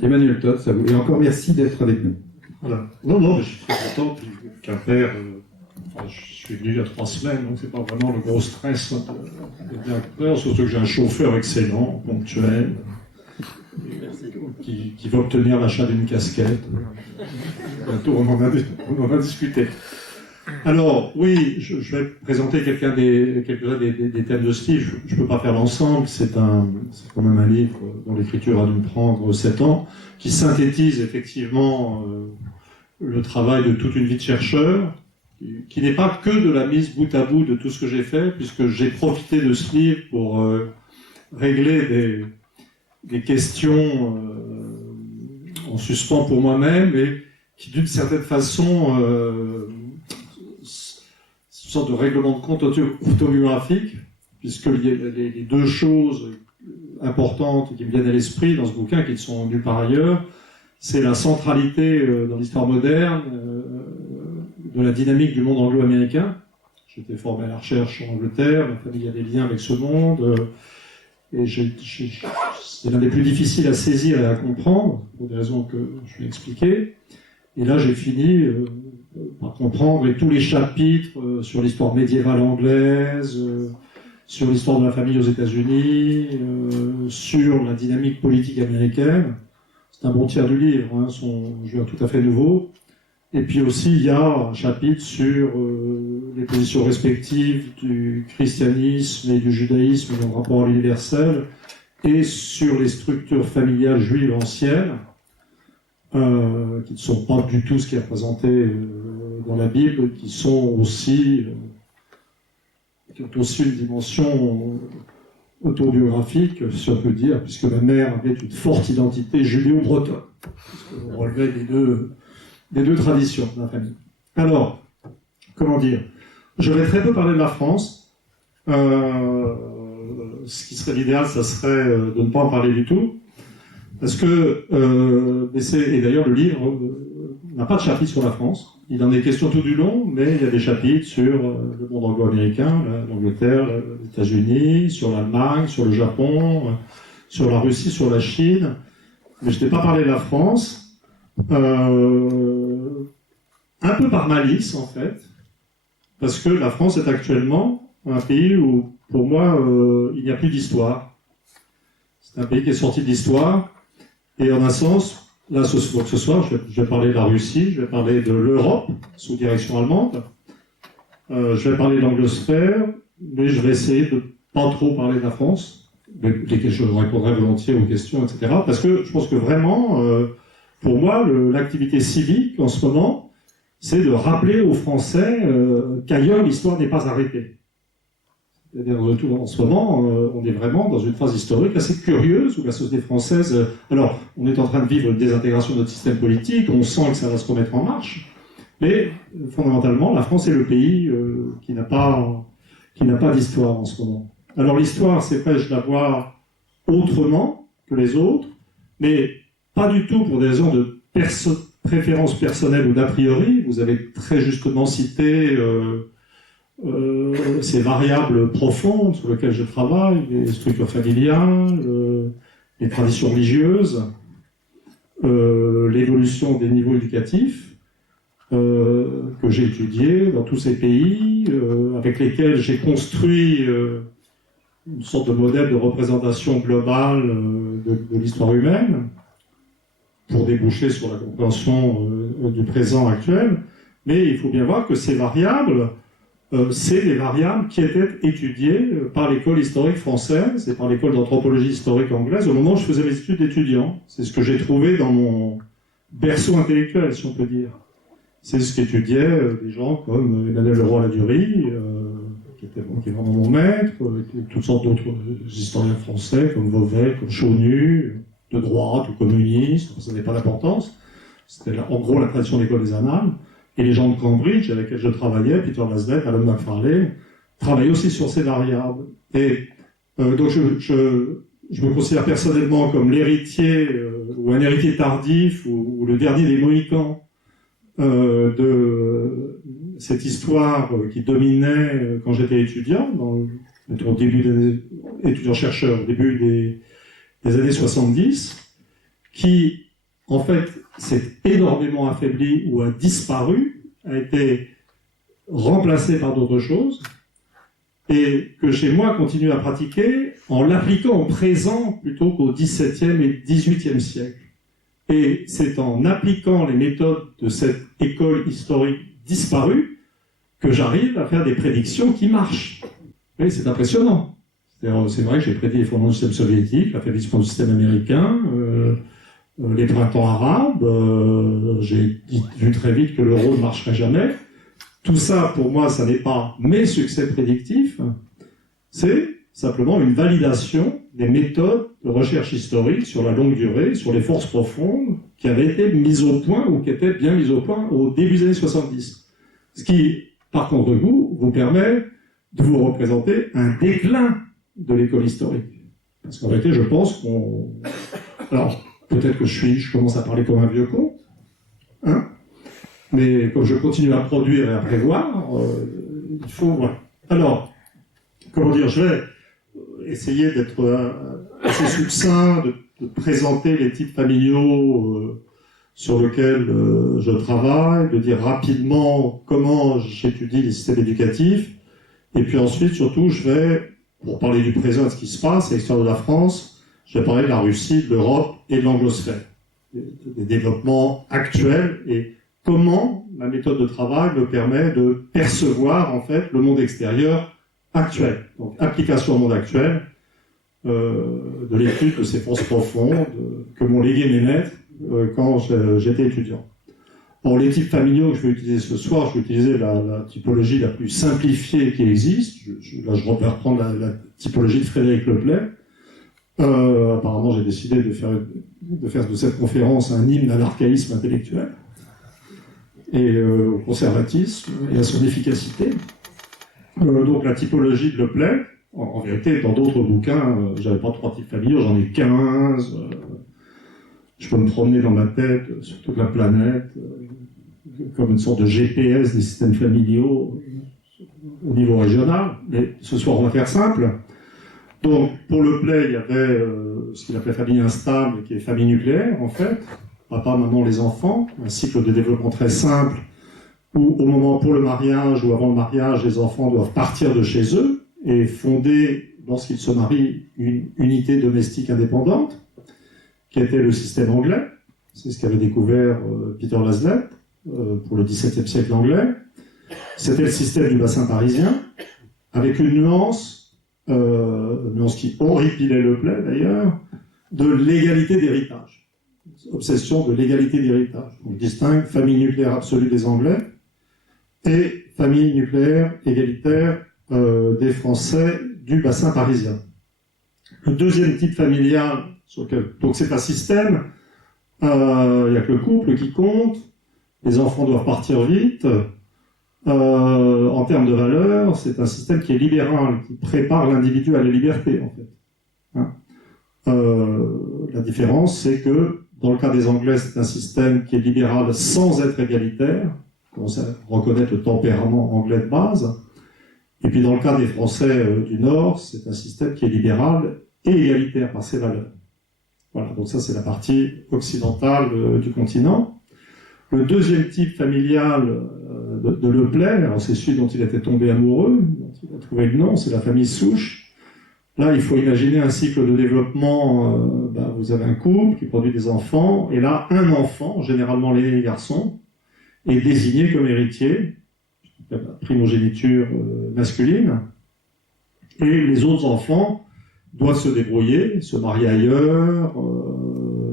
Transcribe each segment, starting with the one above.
Emmanuel Todt, ça vous. Et encore merci d'être avec nous. Voilà. Non, je suis très content qu'un père. Je suis venu il y a 3 semaines, donc c'est pas vraiment le gros stress de directeur, surtout que j'ai un chauffeur excellent, ponctuel, qui va obtenir l'achat d'une casquette. Bientôt, on en a discuté. Alors, oui, je vais présenter quelques-uns des thèmes de ce livre. Je ne peux pas faire l'ensemble, c'est quand même un livre dont l'écriture a dû me prendre 7 ans, qui synthétise effectivement le travail de toute une vie de chercheur, qui n'est pas que de la mise bout à bout de tout ce que j'ai fait, puisque j'ai profité de ce livre pour régler des questions en suspens pour moi-même, et qui d'une certaine façon une sorte de règlement de compte autobiographique, puisque les 2 choses importantes qui me viennent à l'esprit dans ce bouquin, qui ne sont nulle part ailleurs, c'est la centralité dans l'histoire moderne de la dynamique du monde anglo-américain. J'étais formé à la recherche en Angleterre, ma famille a des liens avec ce monde, et c'est l'un des plus difficiles à saisir et à comprendre, pour des raisons que je vais expliquer. Et là, j'ai fini par comprendre tous les chapitres sur l'histoire médiévale anglaise, sur l'histoire de la famille aux États-Unis, sur la dynamique politique américaine. C'est un bon tiers du livre, hein, je viens tout à fait nouveau. Et puis aussi, il y a un chapitre sur les positions respectives du christianisme et du judaïsme dans le rapport à l'universel, et sur les structures familiales juives anciennes, qui ne sont pas du tout ce qui est représenté dans la Bible, qui ont aussi une dimension autobiographique, si on peut dire, puisque ma mère avait une forte identité judéo-bretonne, puisqu'on relevait des deux traditions de la famille. Alors, comment dire, je vais très peu parler de la France. Ce qui serait l'idéal, ça serait de ne pas en parler du tout. Parce que, et d'ailleurs le livre n'a pas de chapitre sur la France. Il en est question tout du long, mais il y a des chapitres sur le monde anglo-américain, l'Angleterre, les États-Unis, sur l'Allemagne, sur le Japon, sur la Russie, sur la Chine. Mais je n'ai pas parlé de la France, un peu par malice en fait, parce que la France est actuellement un pays où, pour moi, il n'y a plus d'histoire. C'est un pays qui est sorti de l'histoire. Et en un sens, là, ce soir, je vais parler de la Russie, je vais parler de l'Europe, sous direction allemande, je vais parler de l'anglosphère, mais je vais essayer de pas trop parler de la France. Je répondrai volontiers aux questions, etc. Parce que je pense que vraiment, pour moi, l'activité civique, en ce moment, c'est de rappeler aux Français qu'ailleurs, l'histoire n'est pas arrêtée. C'est-à-dire, en ce moment, on est vraiment dans une phase historique assez curieuse où la société française... alors, on est en train de vivre une désintégration de notre système politique, on sent que ça va se remettre en marche, mais fondamentalement, la France est le pays qui n'a pas d'histoire en ce moment. Alors, l'histoire, c'est vrai, je la vois autrement que les autres, mais pas du tout pour des raisons de préférence personnelle ou d'a priori. Vous avez très justement cité... ces variables profondes sur lesquelles je travaille, les structures familiales, les traditions religieuses, l'évolution des niveaux éducatifs que j'ai étudiés dans tous ces pays, avec lesquels j'ai construit une sorte de modèle de représentation globale de l'histoire humaine pour déboucher sur la compréhension du présent actuel. Mais il faut bien voir que ces variables, c'est des variables qui étaient étudiées par l'école historique française et par l'école d'anthropologie historique anglaise au moment où je faisais mes études d'étudiant. C'est ce que j'ai trouvé dans mon berceau intellectuel, si on peut dire. C'est ce qu'étudiaient des gens comme Emmanuel Leroy-Ladurie, qui est vraiment mon maître, toutes sortes d'autres historiens français comme Vauvet, comme Chaunu, de droite ou communiste, ça n'avait pas d'importance. C'était en gros la tradition de l'école des annales. Et les gens de Cambridge avec lesquels je travaillais, Peter Laslett, Alan McFarlane, travaillaient aussi sur ces variables. Et donc je me considère personnellement comme l'héritier, ou un héritier tardif, ou le dernier des Mohicans de cette histoire qui dominait quand j'étais étudiant, au début des étudiants-chercheurs, au début des années 70, qui en fait, s'est énormément affaibli ou a disparu, a été remplacé par d'autres choses, et que chez moi continue à pratiquer en l'appliquant au présent plutôt qu'au XVIIe et XVIIIe siècle. Et c'est en appliquant les méthodes de cette école historique disparue que j'arrive à faire des prédictions qui marchent. Et c'est impressionnant. C'est vrai que j'ai prédit l'effondrement du système soviétique, l'affaiblissement du système américain, les printemps arabes, j'ai vu très vite que l'euro ne marcherait jamais. Tout ça, pour moi, ça n'est pas mes succès prédictifs, c'est simplement une validation des méthodes de recherche historique sur la longue durée, sur les forces profondes qui avaient été mises au point ou qui étaient bien mises au point au début des années 70. Ce qui, par contre, vous permet de vous représenter un déclin de l'école historique. Parce qu'en réalité, je pense qu'on... Alors, peut-être que je commence à parler comme un vieux con, hein, mais comme je continue à produire et à prévoir, il faut... Voilà. Alors, comment dire, je vais essayer d'être assez succinct, de présenter les types familiaux sur lesquels je travaille, de dire rapidement comment j'étudie les systèmes éducatifs, et puis ensuite, surtout, je vais, pour parler du présent et de ce qui se passe à l'extérieur de la France, je vais parler de la Russie, de l'Europe et de l'anglosphère, des développements actuels et comment ma méthode de travail me permet de percevoir en fait le monde extérieur actuel. Donc application au monde actuel de l'étude de ces forces profondes que m'ont légué mes maîtres quand j'étais étudiant. Pour les types familiaux que je vais utiliser ce soir, je vais utiliser la typologie la plus simplifiée qui existe. Là, je vais reprendre la typologie de Frédéric Leplay. Apparemment, j'ai décidé de faire de cette conférence un hymne à l'archaïsme intellectuel et au conservatisme et à son efficacité. Donc, la typologie de Leplay, en vérité, dans d'autres bouquins, j'avais pas 3 types familiaux, j'en ai 15. Je peux me promener dans ma tête sur toute la planète, comme une sorte de GPS des systèmes familiaux au niveau régional. Mais ce soir, on va faire simple. Donc, pour Leplay, il y avait ce qu'il appelait famille instable, qui est famille nucléaire, en fait. Papa, maman, les enfants. Un cycle de développement très simple, où au moment pour le mariage ou avant le mariage, les enfants doivent partir de chez eux et fonder, lorsqu'ils se marient, une unité domestique indépendante, qui était le système anglais. C'est ce qu'avait découvert Peter Laslett pour le XVIIe siècle anglais. C'était le système du bassin parisien, avec une nuance qui horripilait Leplay d'ailleurs, de l'égalité d'héritage. Obsession de l'égalité d'héritage. On distingue famille nucléaire absolue des Anglais et famille nucléaire égalitaire des Français du bassin parisien. Le deuxième type familial, donc c'est un système, il n'y a que le couple qui compte, les enfants doivent partir vite. En termes de valeurs, c'est un système qui est libéral, qui prépare l'individu à la liberté, en fait. Hein, la différence, c'est que dans le cas des Anglais, c'est un système qui est libéral sans être égalitaire, on commence à reconnaître le tempérament anglais de base. Et puis dans le cas des Français du Nord, c'est un système qui est libéral et égalitaire par ses valeurs. Voilà, donc ça c'est la partie occidentale du continent. Le deuxième type familial de Leplay, alors c'est celui dont il était tombé amoureux, dont il a trouvé le nom, c'est la famille souche. Là, il faut imaginer un cycle de développement, vous avez un couple qui produit des enfants, et là, un enfant, généralement l'aîné des garçons, est désigné comme héritier, la primogéniture masculine, et les autres enfants doivent se débrouiller, se marier ailleurs,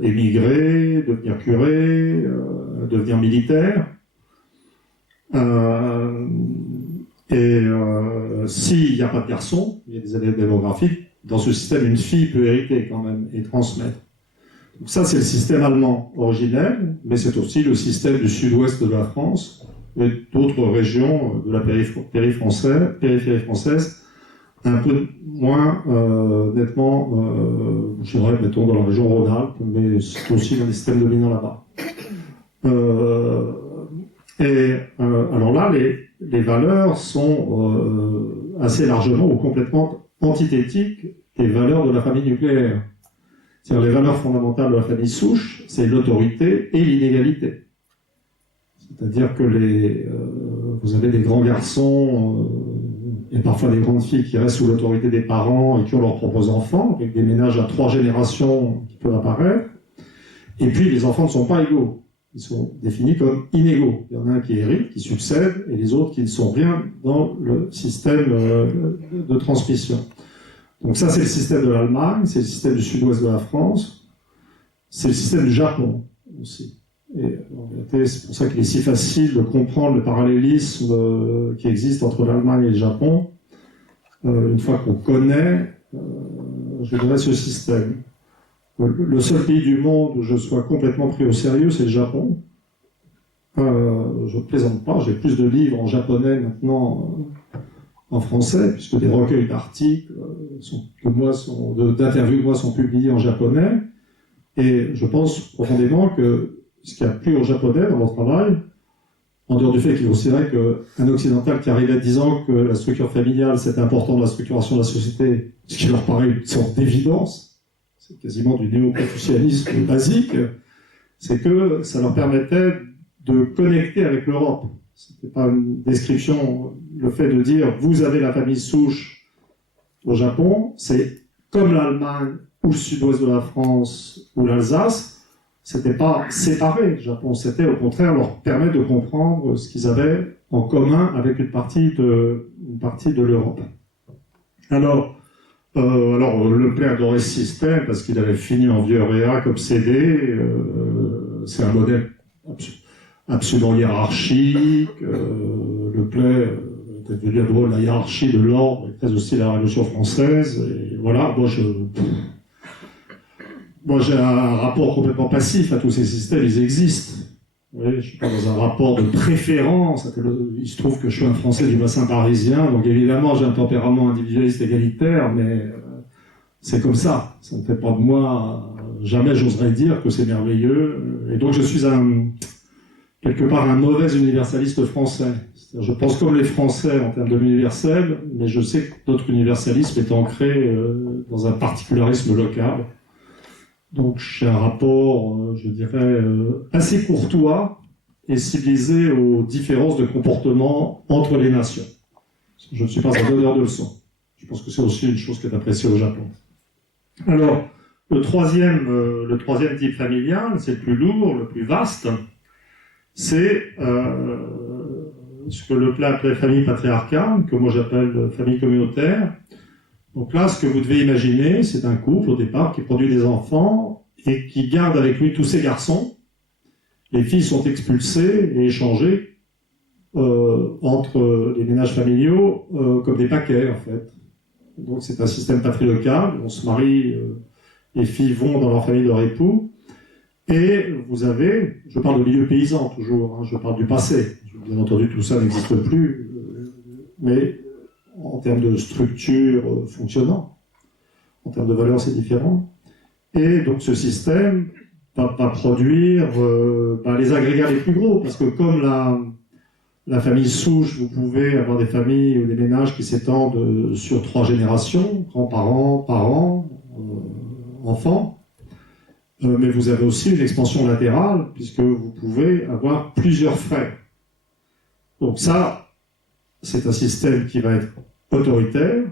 émigrer, devenir curé, devenir militaire. S'il n'y a pas de garçon, il y a des années démographiques, dans ce système, une fille peut hériter quand même et transmettre. Donc ça, c'est le système allemand originel, mais c'est aussi le système du sud-ouest de la France et d'autres régions de la périphérie française, un peu moins nettement, je dirais, mettons, dans la région Rhône-Alpes, mais c'est aussi dans les systèmes dominants là-bas. Alors là, les valeurs sont assez largement ou complètement antithétiques des valeurs de la famille nucléaire. C'est-à-dire les valeurs fondamentales de la famille souche, c'est l'autorité et l'inégalité. C'est-à-dire que vous avez des grands garçons et parfois des grandes filles qui restent sous l'autorité des parents et qui ont leurs propres enfants, avec des ménages à 3 générations qui peuvent apparaître. Et puis les enfants ne sont pas égaux. Ils sont définis comme inégaux. Il y en a un qui hérite, qui succède, et les autres qui ne sont rien dans le système de transmission. Donc ça, c'est le système de l'Allemagne, c'est le système du sud-ouest de la France, c'est le système du Japon aussi. Et en réalité, c'est pour ça qu'il est si facile de comprendre le parallélisme qui existe entre l'Allemagne et le Japon, une fois qu'on connaît, je dirais, ce système. Le seul pays du monde où je sois complètement pris au sérieux, c'est le Japon. Je ne plaisante pas, j'ai plus de livres en japonais maintenant en français, puisque des recueils d'articles d'interviews de moi sont publiés en japonais. Et je pense profondément que ce qui a plu aux Japonais dans mon travail, en dehors du fait qu'ils considéraient qu'un occidental qui arrivait disant que la structure familiale c'était important dans la structuration de la société, ce qui leur paraît une sorte d'évidence, c'est quasiment du néo-confucianisme basique, c'est que ça leur permettait de connecter avec l'Europe. C'était pas une description, le fait de dire vous avez la famille souche au Japon, c'est comme l'Allemagne ou le sud-ouest de la France ou l'Alsace, c'était pas séparé le Japon, c'était au contraire leur permettre de comprendre ce qu'ils avaient en commun avec une partie de l'Europe. Alors, Leclerc adorait ce système parce qu'il avait fini en vieux réac obsédé. C'est un modèle absolument hiérarchique. Leclerc était devenu amoureux de la hiérarchie de l'ordre, et très aussi la Révolution française. Et voilà, moi j'ai un rapport complètement passif à tous ces systèmes, ils existent. Oui, je ne suis pas dans un rapport de préférence. Il se trouve que je suis un Français du bassin parisien, donc évidemment j'ai un tempérament individualiste égalitaire, mais c'est comme ça. Ça ne fait pas de moi, jamais j'oserais dire que c'est merveilleux. Et donc je suis quelque part un mauvais universaliste français. C'est-à-dire, je pense comme les Français en termes de l'universel, mais je sais que notre universalisme est ancré dans un particularisme local. Donc j'ai un rapport, je dirais, assez courtois et civilisé aux différences de comportement entre les nations. Je ne suis pas un donneur de leçons. Je pense que c'est aussi une chose qui est appréciée au Japon. Alors, le troisième type familial, c'est le plus lourd, le plus vaste, c'est ce que Leclerc appelait famille patriarcale, que moi j'appelle famille communautaire. Donc là, ce que vous devez imaginer, c'est un couple au départ qui produit des enfants et qui garde avec lui tous ses garçons. Les filles sont expulsées et échangées entre les ménages familiaux comme des paquets, en fait. Donc c'est un système patrilocal, on se marie, les filles vont dans leur famille de leur époux, et vous avez, je parle de milieu paysan toujours, hein, je parle du passé, bien entendu tout ça n'existe plus, mais en termes de structure fonctionnant, en termes de valeurs c'est différent, et donc ce système va produire les agrégats les plus gros, parce que comme la famille souche, vous pouvez avoir des familles ou des ménages qui s'étendent sur 3 générations, grands-parents, parents, enfants, mais vous avez aussi une expansion latérale, puisque vous pouvez avoir plusieurs frères. Donc ça, c'est un système qui va être autoritaire,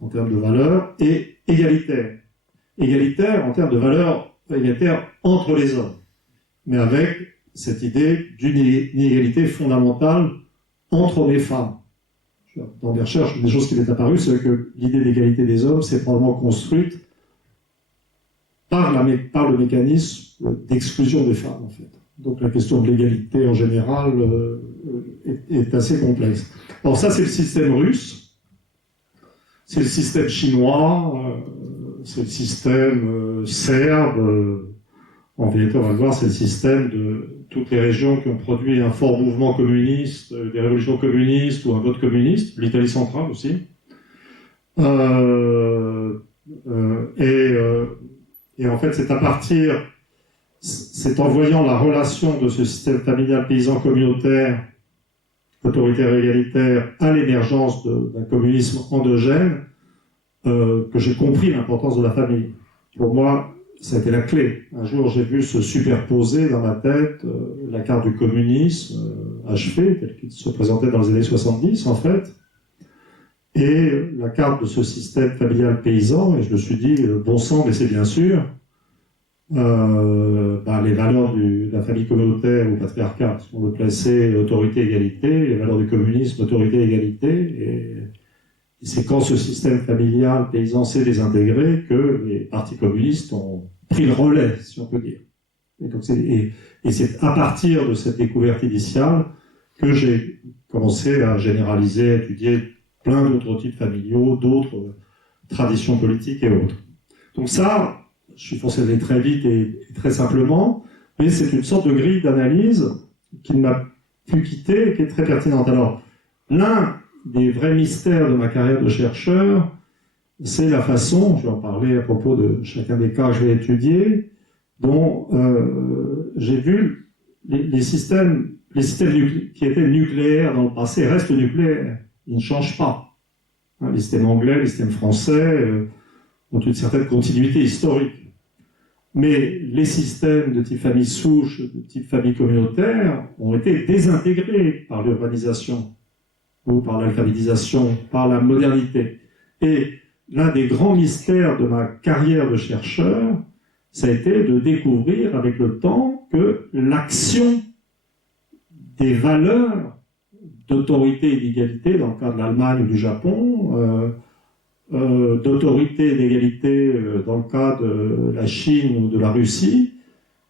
en termes de valeurs, et égalitaire. Égalitaire en termes de valeurs, égalitaire entre les hommes, mais avec cette idée d'une inégalité fondamentale entre hommes et femmes. Dans mes recherches, une des choses qui m'est apparue, c'est que l'idée d'égalité des hommes s'est probablement construite par le mécanisme d'exclusion des femmes, en fait. Donc la question de l'égalité en général est assez complexe. Alors ça, c'est le système russe, c'est le système chinois, c'est le système serbe, en vérité, on va le voir, c'est le système de toutes les régions qui ont produit un fort mouvement communiste, des révolutions communistes ou un vote communiste, l'Italie centrale aussi. Et en fait, c'est en voyant la relation de ce système familial paysan communautaire, autoritaire et égalitaire, à l'émergence d'un communisme endogène, que j'ai compris l'importance de la famille. Pour moi, ça a été la clé. Un jour, j'ai vu se superposer dans ma tête la carte du communisme achevée, telle qu'il se présentait dans les années 70, en fait, et la carte de ce système familial paysan, et je me suis dit, bon sang, mais c'est bien sûr, les valeurs de la famille communautaire ou patriarcat, on le plaçait autorité-égalité, les valeurs du communisme, autorité-égalité, et c'est quand ce système familial paysan s'est désintégré que les partis communistes ont pris le relais, si on peut dire. Et c'est à partir de cette découverte initiale que j'ai commencé à généraliser, à étudier plein d'autres types familiaux, d'autres traditions politiques et autres. Donc ça, je suis forcé d'aller très vite et très simplement, mais c'est une sorte de grille d'analyse qui ne m'a plus quitté et qui est très pertinente. Alors, l'un des vrais mystères de ma carrière de chercheur, c'est la façon, je vais en parler à propos de chacun des cas que je vais étudier, dont j'ai vu les systèmes qui étaient nucléaires dans le passé restent nucléaires, ils ne changent pas. Les systèmes anglais, les systèmes français ont une certaine continuité historique. Mais les systèmes de type famille souche, de type famille communautaire, ont été désintégrés par l'urbanisation, ou par l'alphabétisation, par la modernité. Et l'un des grands mystères de ma carrière de chercheur, ça a été de découvrir avec le temps que l'action des valeurs d'autorité et d'égalité, dans le cas de l'Allemagne ou du Japon, d'autorité et d'égalité dans le cas de la Chine ou de la Russie,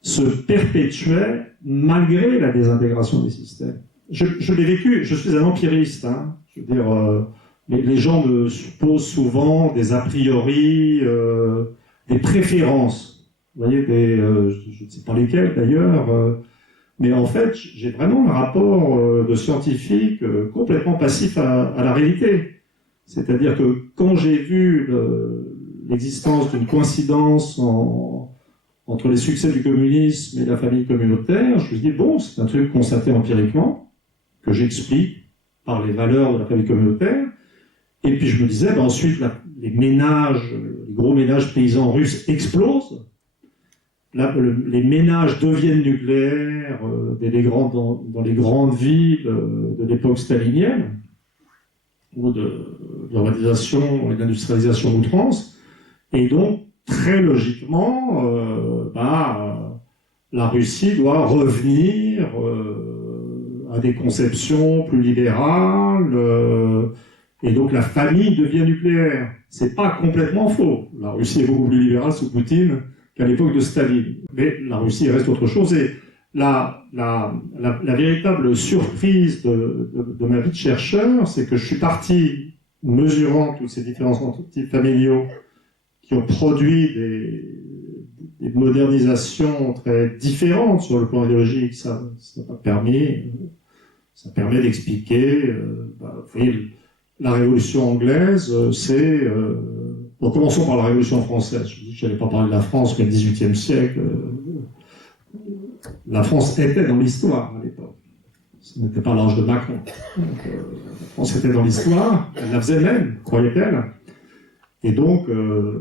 se perpétuait malgré la désintégration des systèmes. Je l'ai vécu, je suis un empiriste, hein. Je veux dire, les gens me supposent souvent des a priori, des préférences, vous voyez, je ne sais pas lesquelles d'ailleurs, mais en fait, j'ai vraiment un rapport de scientifique complètement passif à la réalité. C'est-à-dire que quand j'ai vu l'existence d'une coïncidence entre les succès du communisme et la famille communautaire, je me suis dit, bon, c'est un truc constaté empiriquement, que j'explique par les valeurs de la famille communautaire. Et puis je me disais, ensuite, les gros ménages paysans russes explosent. Les ménages deviennent nucléaires dans les grandes villes de l'époque stalinienne, ou de l'urbanisation et de l'industrialisation d'outrance. Et donc, très logiquement, la Russie doit revenir à des conceptions plus libérales, et donc la famille devient nucléaire. C'est pas complètement faux. La Russie est beaucoup plus libérale sous Poutine qu'à l'époque de Staline. Mais la Russie reste autre chose. Et la véritable surprise de ma vie de chercheur, c'est que je suis parti mesurant tous ces différents types familiaux qui ont produit des modernisations très différentes sur le plan idéologique. Ça permet d'expliquer, vous voyez, la Révolution anglaise, bon, commençons par la Révolution française. Je dis que je n'allais pas parler de la France, mais le XVIIIe siècle, la France était dans l'histoire à l'époque. Ce n'était pas l'âge de Macron. Donc, la France était dans l'histoire, elle la faisait même, croyait-elle. Et donc,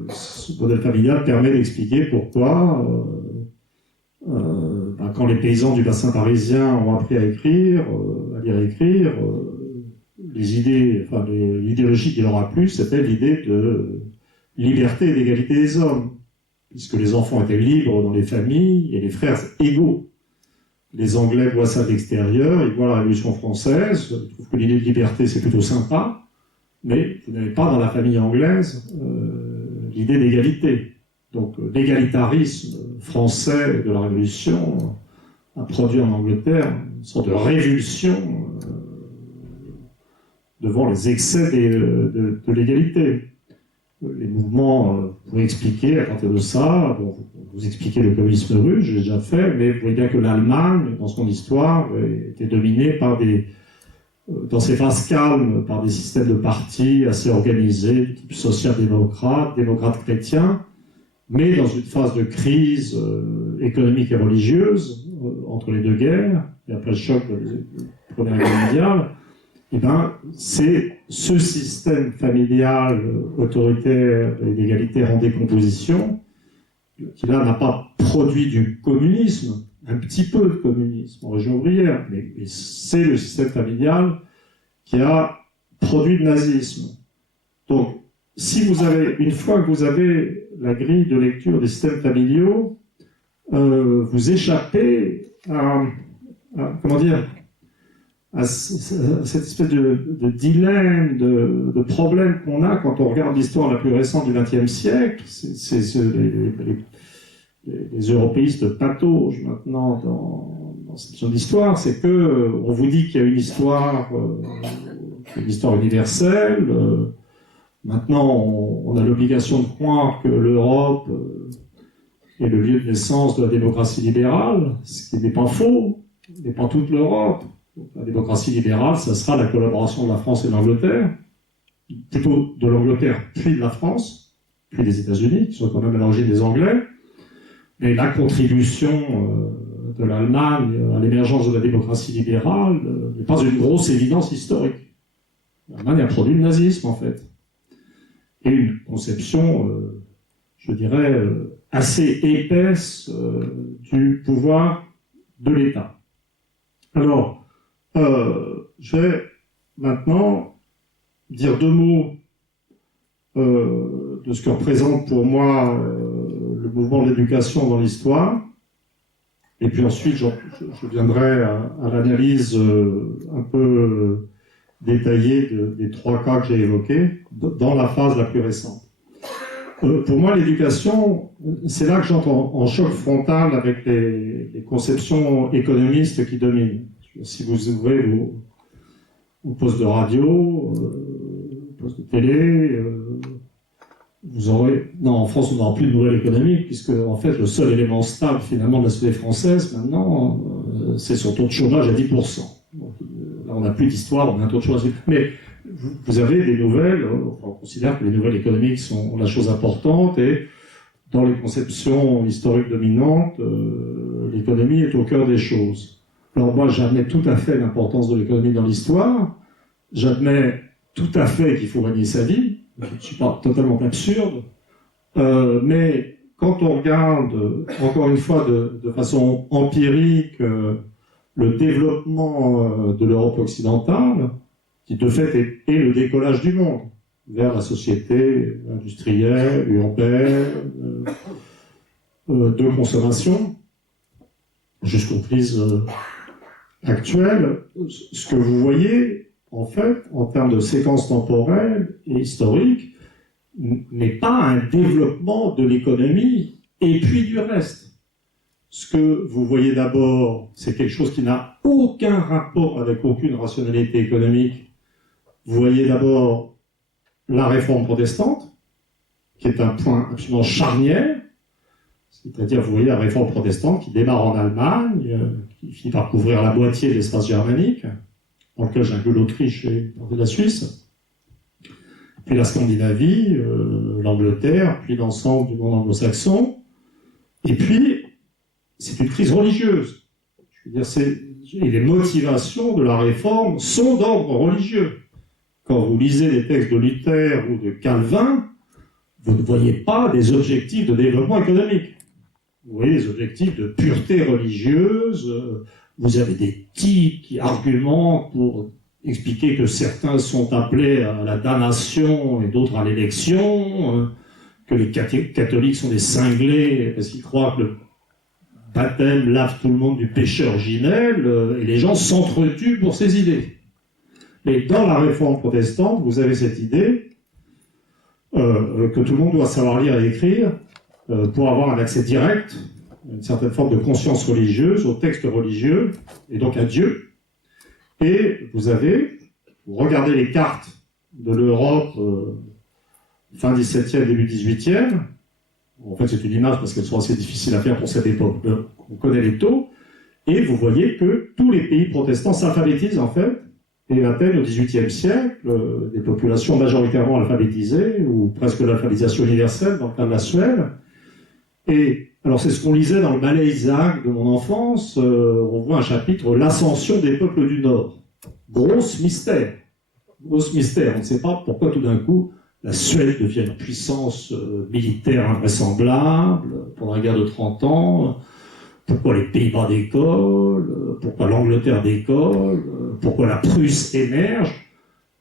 ce modèle familial permet d'expliquer pourquoi, quand les paysans du bassin parisien ont appris à écrire, à lire et écrire, l'idéologie qui leur a plu, c'était l'idée de liberté et d'égalité des hommes, puisque les enfants étaient libres dans les familles et les frères égaux. Les Anglais voient ça de l'extérieur, ils voient la Révolution française, ils trouvent que l'idée de liberté c'est plutôt sympa, mais vous n'avez pas dans la famille anglaise l'idée d'égalité. Donc l'égalitarisme français de la Révolution a produit en Angleterre une sorte de révulsion devant les excès de l'égalité. Les mouvements, vous pouvez expliquer à partir de ça, bon, vous expliquez le communisme russe, j'ai déjà fait, mais vous voyez bien que l'Allemagne, dans son histoire, était dominée par dans ses phases calmes, par des systèmes de partis assez organisés, de type social-démocrate, démocrate chrétien, mais dans une phase de crise économique et religieuse, entre les deux guerres, et après le choc de la Première Guerre mondiale, c'est ce système familial, autoritaire et d'égalitaire en décomposition qui là n'a pas produit du communisme, un petit peu de communisme en région ouvrière, mais c'est le système familial qui a produit le nazisme. Donc, si vous avez, une fois que vous avez la grille de lecture des systèmes familiaux, vous échappez à comment dire, à cette espèce de dilemme, de problème qu'on a quand on regarde l'histoire la plus récente du XXe siècle. Les européistes patauges maintenant dans cette question d'histoire, c'est que on vous dit qu'il y a une histoire universelle. Maintenant, on a l'obligation de croire que l'Europe est le lieu de naissance de la démocratie libérale, ce qui n'est pas faux, n'est pas toute l'Europe. La démocratie libérale, ça sera la collaboration de la France et de l'Angleterre, plutôt de l'Angleterre, puis de la France, puis des États-Unis, qui sont quand même à l'origine des Anglais. Mais la contribution de l'Allemagne à l'émergence de la démocratie libérale n'est pas une grosse évidence historique. L'Allemagne a produit le nazisme, en fait. Et une conception, je dirais, assez épaisse du pouvoir de l'État. Alors, je vais maintenant dire deux mots de ce que représente pour moi le mouvement de l'éducation dans l'histoire, et puis ensuite je viendrai à l'analyse un peu détaillée des trois cas que j'ai évoqués dans la phase la plus récente. Pour moi, l'éducation, c'est là que j'entre en choc frontal avec les conceptions économistes qui dominent. Si vous ouvrez vos postes de radio, postes de télé, vous aurez... Non, en France, on n'aura plus de nouvelles économiques, puisque, en fait, le seul élément stable, finalement, de la société française, maintenant, c'est son taux de chômage à 10%. Donc, là, on n'a plus d'histoire, on a un taux de chômage... Mais vous avez des nouvelles, on considère que les nouvelles économiques sont la chose importante, et dans les conceptions historiques dominantes, l'économie est au cœur des choses. Alors moi, j'admets tout à fait l'importance de l'économie dans l'histoire, j'admets tout à fait qu'il faut gagner sa vie, je ne suis pas totalement absurde, mais quand on regarde, encore une fois, de façon empirique, le développement de l'Europe occidentale, qui de fait est le décollage du monde vers la société industrielle, urbaine, de consommation, jusqu'aux crises actuelles, ce que vous voyez, en fait, en termes de séquence temporelle et historique, n'est pas un développement de l'économie et puis du reste. Ce que vous voyez d'abord, c'est quelque chose qui n'a aucun rapport avec aucune rationalité économique. Vous voyez d'abord la réforme protestante, qui est un point absolument charnière, c'est-à-dire, vous voyez la réforme protestante qui démarre en Allemagne, qui finit par couvrir la moitié de l'espace germanique, dans lequel j'inclus l'Autriche et la Suisse, puis la Scandinavie, l'Angleterre, puis l'ensemble du monde anglo-saxon. Et puis, c'est une crise religieuse. Je veux dire, et les motivations de la réforme sont d'ordre religieux. Quand vous lisez les textes de Luther ou de Calvin, vous ne voyez pas des objectifs de développement économique. Vous voyez des objectifs de pureté religieuse, vous avez des types qui argumentent pour expliquer que certains sont appelés à la damnation et d'autres à l'élection, que les catholiques sont des cinglés parce qu'ils croient que le baptême lave tout le monde du péché originel, et les gens s'entretuent pour ces idées. Mais dans la réforme protestante, vous avez cette idée que tout le monde doit savoir lire et écrire pour avoir un accès direct, une certaine forme de conscience religieuse, aux textes religieux, et donc à Dieu. Et vous regardez les cartes de l'Europe fin 17e, début 18e, en fait c'est une image parce qu'elles sont assez difficiles à faire pour cette époque, on connaît les taux, et vous voyez que tous les pays protestants s'alphabétisent en fait, et atteignent au XVIIIe siècle des populations majoritairement alphabétisées, ou presque l'alphabétisation universelle dans le cas de la Suède. Et alors c'est ce qu'on lisait dans le Malais Isaac de mon enfance, on voit un chapitre « L'ascension des peuples du Nord ». Gros mystère, on ne sait pas pourquoi tout d'un coup la Suède devient une puissance militaire invraisemblable pendant la guerre de 30 ans, pourquoi les Pays-Bas décollent, pourquoi l'Angleterre décolle, pourquoi la Prusse émerge,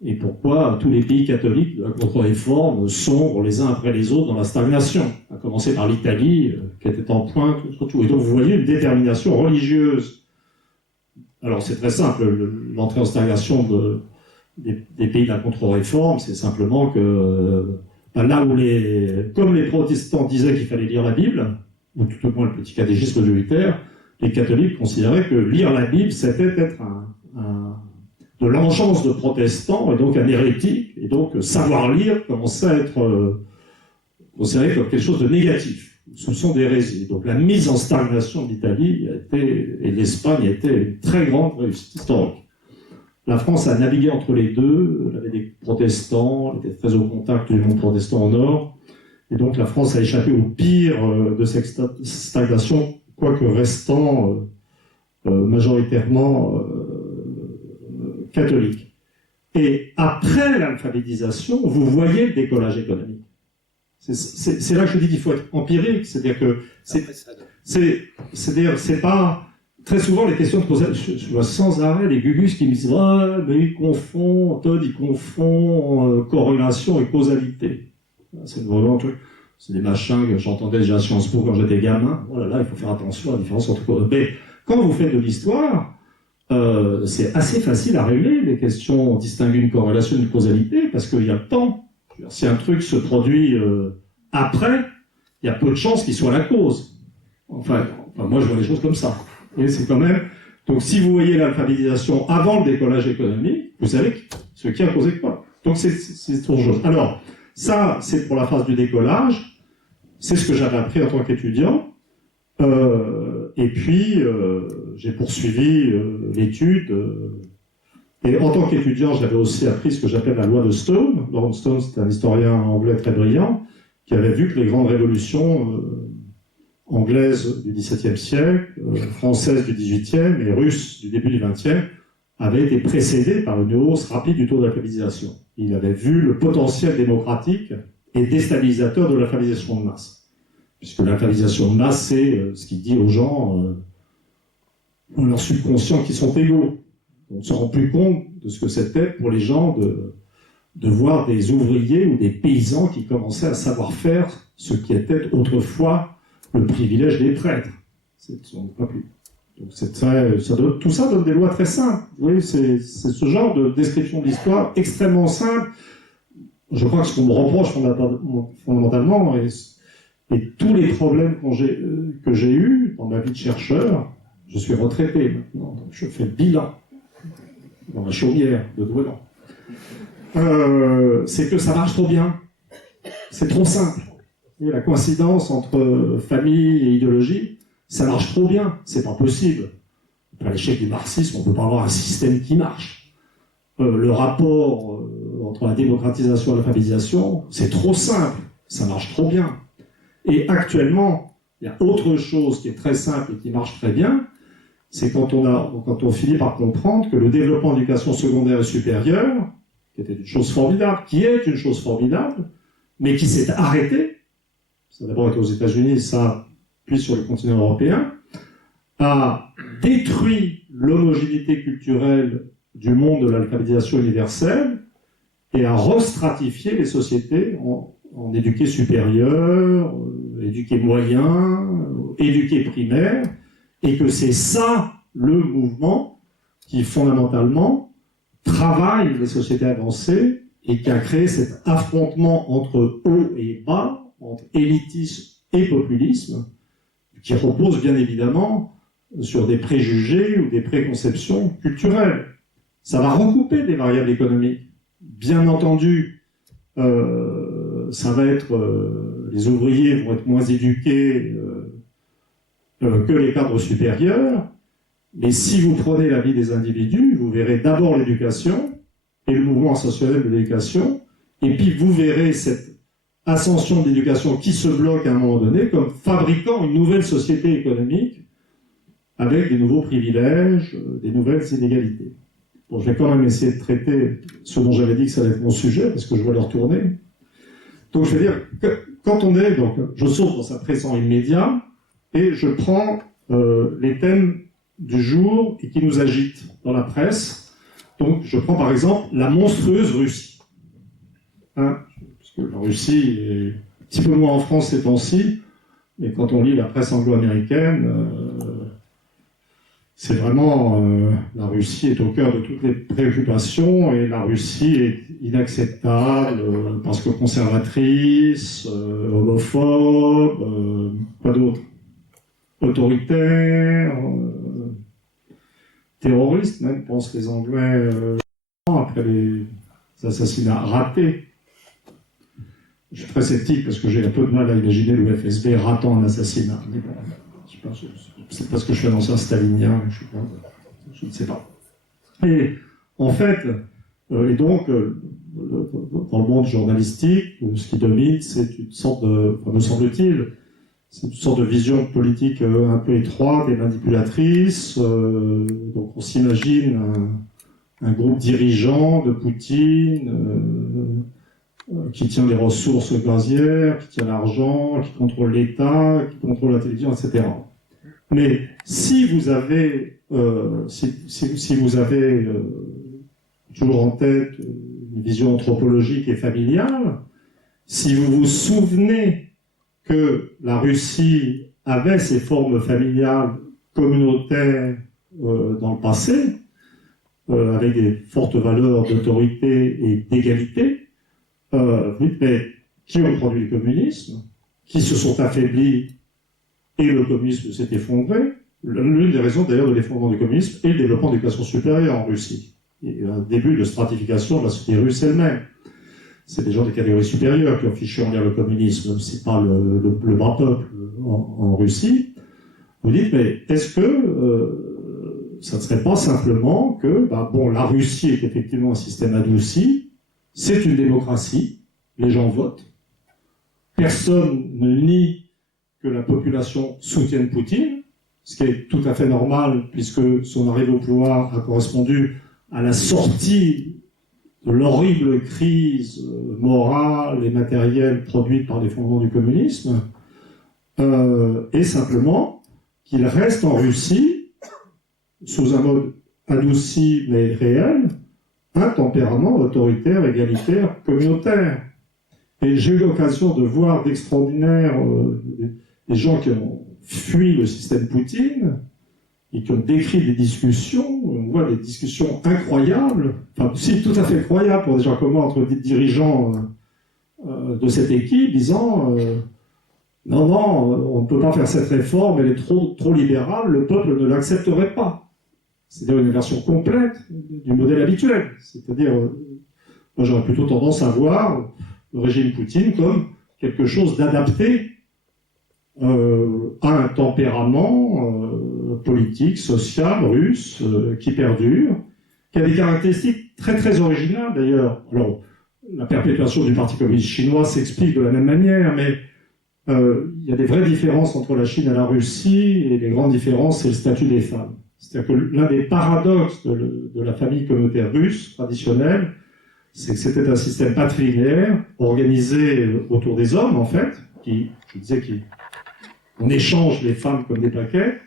et pourquoi tous les pays catholiques de la contre-réforme sombrent les uns après les autres dans la stagnation, à commencer par l'Italie, qui était en pointe, surtout. Et donc vous voyez une détermination religieuse. Alors c'est très simple, l'entrée en stagnation des pays de la contre-réforme, c'est simplement que là où comme les protestants disaient qu'il fallait lire la Bible, ou tout au moins le petit catéchisme de Luther, les catholiques considéraient que lire la Bible, c'était être de l'engeance de protestants, et donc un hérétique, et donc savoir lire commençait à être considéré comme quelque chose de négatif, soupçon d'hérésie. Donc la mise en stagnation de l'Italie et de l'Espagne a été une très grande réussite historique. La France a navigué entre les deux, elle avait des protestants, elle était très au contact du monde protestant au nord, et donc la France a échappé au pire de cette stagnation, quoique restant majoritairement catholique. Et après l'alphabétisation, vous voyez le décollage économique. C'est là que je dis qu'il faut être empirique, c'est-à-dire que c'est pas très souvent les questions de causalité. Je vois sans arrêt des gugus qui me disent ah, mais il confond corrélation et causalité. C'est vraiment un truc. C'est des machins que j'entendais déjà à Sciences Po quand j'étais gamin. Oh là là, il faut faire attention à la différence entre causalité. Mais quand vous faites de l'histoire, c'est assez facile à régler les questions, on distingue une corrélation d'une causalité, parce qu'il y a le temps. Si un truc se produit après, il y a peu de chances qu'il soit la cause. Enfin, moi je vois les choses comme ça. Et c'est quand même... Donc si vous voyez l'alphabétisation avant le décollage économique, vous savez ce qui a causé quoi. Donc c'est toujours chose. Alors, ça, c'est pour la phase du décollage. C'est ce que j'avais appris en tant qu'étudiant. Et puis, j'ai poursuivi l'étude. Et en tant qu'étudiant, j'avais aussi appris ce que j'appelle la loi de Stone. Lord Stone, c'est un historien anglais très brillant, qui avait vu que les grandes révolutions anglaises du XVIIe siècle, françaises du XVIIIe et russes du début du XXe avaient été précédées par une hausse rapide du taux d'alphabétisation. Il avait vu le potentiel démocratique et déstabilisateur de l'alphabétisation de masse. Puisque l'alphabétisation de masse, c'est ce qui dit aux gens, dans leur subconscient, qu'ils sont égaux. On ne se rend plus compte de ce que c'était pour les gens de voir des ouvriers ou des paysans qui commençaient à savoir faire ce qui était autrefois le privilège des prêtres. Pas plus. Donc tout ça donne des lois très simples. Vous voyez, c'est ce genre de description de l'histoire extrêmement simple. Je crois que ce qu'on me reproche fondamentalement, et tous les problèmes que j'ai eus dans ma vie de chercheur, je suis retraité maintenant, donc je fais le bilan dans la chaumière de Douai-Rhône. C'est que ça marche trop bien. C'est trop simple. Et la coïncidence entre famille et idéologie, ça marche trop bien. C'est pas possible. Après l'échec du marxisme, on peut pas avoir un système qui marche. Le rapport entre la démocratisation et l'alphabétisation, c'est trop simple. Ça marche trop bien. Et actuellement, il y a autre chose qui est très simple et qui marche très bien, c'est quand on finit par comprendre que le développement de l'éducation secondaire et supérieure, qui était une chose formidable, mais qui s'est arrêté, ça a d'abord été aux États-Unis, ça, puis sur le continent européen, a détruit l'homogénéité culturelle du monde de l'alphabétisation universelle et a restratifié les sociétés en éduqué supérieur, éduqué moyen, éduqué primaire, et que c'est ça le mouvement qui fondamentalement travaille les sociétés avancées et qui a créé cet affrontement entre haut et bas, entre élitisme et populisme, qui repose bien évidemment sur des préjugés ou des préconceptions culturelles. Ça va recouper des variables économiques. Bien entendu, ça va être les ouvriers vont être moins éduqués que les cadres supérieurs, mais si vous prenez la vie des individus, vous verrez d'abord l'éducation et le mouvement ascensionnel de l'éducation, et puis vous verrez cette ascension de l'éducation qui se bloque à un moment donné comme fabriquant une nouvelle société économique avec des nouveaux privilèges, des nouvelles inégalités. Bon, je vais quand même essayer de traiter ce dont j'avais dit que ça allait être mon sujet, parce que je vois l'heure tourner. Donc je veux dire, que quand on est, donc je saute dans sa présent immédiat et je prends les thèmes du jour et qui nous agitent dans la presse. Donc je prends par exemple la monstrueuse Russie. Hein, parce que la Russie est un petit peu moins en France ces temps-ci, mais quand on lit la presse anglo-américaine, c'est vraiment la Russie est au cœur de toutes les préoccupations et la Russie est inacceptable parce que conservatrice, homophobe, quoi d'autre, autoritaire, terroriste même, pensent les Anglais après les assassinats ratés. Je suis très sceptique parce que j'ai un peu de mal à imaginer le FSB ratant un assassinat. Mais bon, c'est parce que je suis un ancien stalinien, je ne sais pas. Et en fait, et donc, dans le monde journalistique, ce qui domine, c'est une sorte de, enfin, me semble-t-il, c'est une sorte de vision politique un peu étroite et manipulatrice. Donc on s'imagine un groupe dirigeant de Poutine qui tient les ressources gazières, qui tient l'argent, qui contrôle l'État, qui contrôle la télévision, etc. Mais si vous avez, si vous avez toujours en tête une vision anthropologique et familiale, si vous vous souvenez que la Russie avait ses formes familiales communautaires dans le passé, avec des fortes valeurs d'autorité et d'égalité, mais qui ont produit le communisme, qui se sont affaiblis et le communisme s'est effondré. L'une des raisons d'ailleurs de l'effondrement du communisme est le développement des classes supérieures en Russie. Il y a un début de stratification de la société russe elle-même. C'est des gens des catégories supérieures qui ont fichu en l'air le communisme, c'est pas le bas peuple en Russie. Vous dites, mais est-ce que ça ne serait pas simplement que, bon, la Russie est effectivement un système adouci, c'est une démocratie, les gens votent, personne ne nie que la population soutienne Poutine, ce qui est tout à fait normal puisque son arrivée au pouvoir a correspondu à la sortie de l'horrible crise morale et matérielle produite par l'effondrement du communisme, et simplement qu'il reste en Russie, sous un mode adouci mais réel, un tempérament autoritaire, égalitaire, communautaire. Et j'ai eu l'occasion de voir d'extraordinaires des gens qui ont fui le système Poutine et qui ont décrit des discussions, on voit des discussions incroyables, enfin si tout à fait incroyables pour des gens comme moi, entre des dirigeants de cette équipe, disant non, on ne peut pas faire cette réforme, elle est trop libérale, le peuple ne l'accepterait pas. C'est-à-dire une version complète du modèle habituel. C'est-à-dire, moi j'aurais plutôt tendance à voir le régime Poutine comme quelque chose d'adapté à un tempérament politique, social, russe, qui perdure, qui a des caractéristiques très très originales d'ailleurs. Alors, la perpétuation du Parti communiste chinois s'explique de la même manière, mais il y a des vraies différences entre la Chine et la Russie, et les grandes différences, c'est le statut des femmes. C'est-à-dire que l'un des paradoxes de la famille communautaire russe traditionnelle, c'est que c'était un système patrilinéaire, organisé autour des hommes, en fait, qui, je disais, on échange les femmes comme des paquets,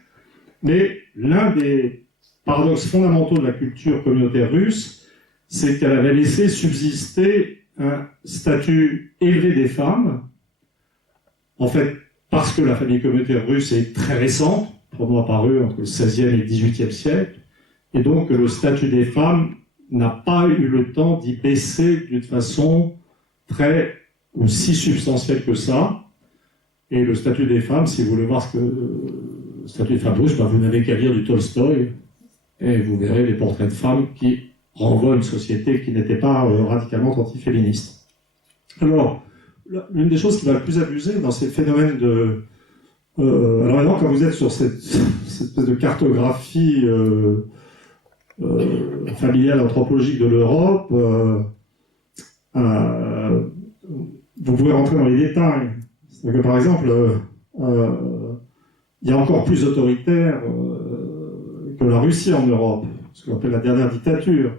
mais l'un des paradoxes fondamentaux de la culture communautaire russe, c'est qu'elle avait laissé subsister un statut élevé des femmes, en fait, parce que la famille communautaire russe est très récente, probablement apparue entre le XVIe et le XVIIIe siècle, et donc le statut des femmes n'a pas eu le temps d'y baisser d'une façon très ou si substantielle que ça. Et le statut des femmes, si vous voulez voir ce que le statut des femmes russes, vous n'avez qu'à lire du Tolstoï, et vous verrez les portraits de femmes qui renvoient une société qui n'était pas radicalement antiféministe. Alors, l'une des choses qui va le plus abuser dans ces phénomènes de... alors maintenant, quand vous êtes sur cette espèce de cartographie familiale, anthropologique de l'Europe, vous pouvez rentrer dans les détails. C'est-à-dire que, par exemple, il y a encore plus autoritaire que la Russie en Europe, ce qu'on appelle la dernière dictature.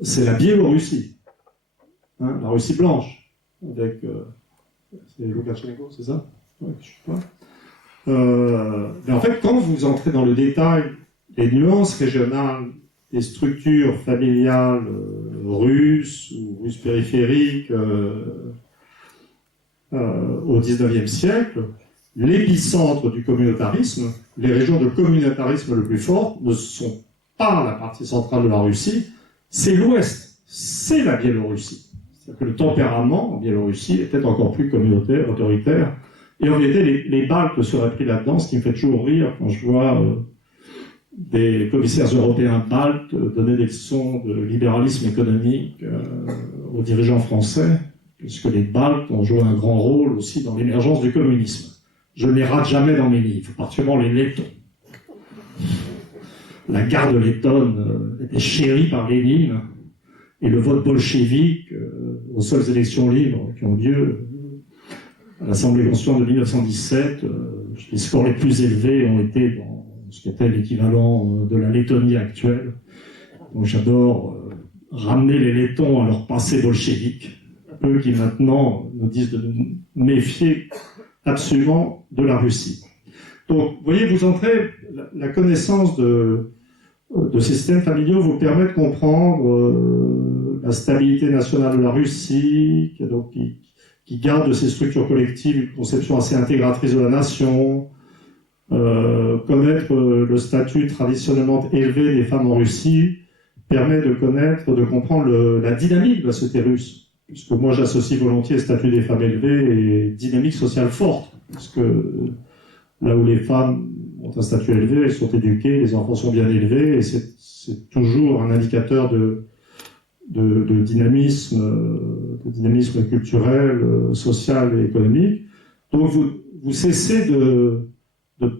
C'est la Biélorussie, hein, la Russie blanche. avec... c'est Loukachenko, c'est ça? Ouais, je sais pas. Mais en fait, quand vous entrez dans le détail, les nuances régionales des structures familiales russes ou russes périphériques au XIXe siècle, l'épicentre du communautarisme, les régions de communautarisme le plus fort ne sont pas la partie centrale de la Russie, c'est l'Ouest, c'est la Biélorussie. C'est-à-dire que le tempérament en Biélorussie était encore plus communautaire, autoritaire, et en réalité les Baltes seraient pris là-dedans, ce qui me fait toujours rire quand je vois des commissaires européens baltes donner des leçons de libéralisme économique aux dirigeants français, puisque les Baltes ont joué un grand rôle aussi dans l'émergence du communisme. Je ne les rate jamais dans mes livres, particulièrement les Lettons. La garde lettonne était chérie par Lénine, et le vote bolchevique aux seules élections libres qui ont lieu à l'Assemblée constituante de 1917, les scores les plus élevés ont été dans ce qui était l'équivalent de la Lettonie actuelle. Donc j'adore ramener les Lettons à leur passé bolchevique, eux qui maintenant nous disent de nous méfier absolument de la Russie. Donc, vous voyez, vous entrez, la connaissance de ces systèmes familiaux vous permet de comprendre la stabilité nationale de la Russie, qui garde de ces structures collectives une conception assez intégratrice de la nation, connaître le statut traditionnellement élevé des femmes en Russie permet de connaître, de comprendre la dynamique de la société russe. Puisque moi j'associe volontiers le statut des femmes élevées et dynamique sociale forte. Parce que là où les femmes ont un statut élevé, elles sont éduquées, les enfants sont bien élevés, et c'est toujours un indicateur de dynamisme culturel, social et économique. Donc vous cessez de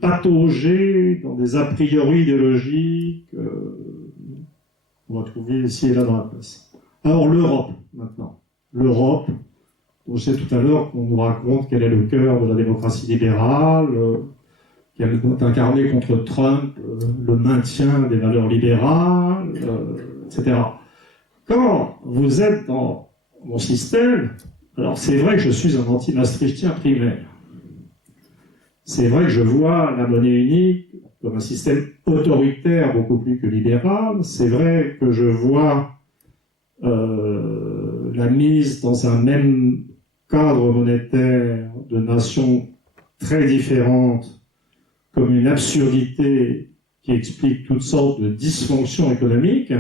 patauger dans des a priori idéologiques qu'on va trouver ici et là dans la presse. Alors l'Europe, maintenant. L'Europe, dont je sais tout à l'heure qu'on nous raconte qu'elle est le cœur de la démocratie libérale, qu'elle est incarnée contre Trump, le maintien des valeurs libérales, etc. Quand vous êtes dans mon système, alors c'est vrai que je suis un anti-maastrichtien primaire. C'est vrai que je vois la monnaie unique comme un système autoritaire beaucoup plus que libéral. C'est vrai que je vois la mise dans un même cadre monétaire de nations très différentes comme une absurdité qui explique toutes sortes de dysfonctions économiques.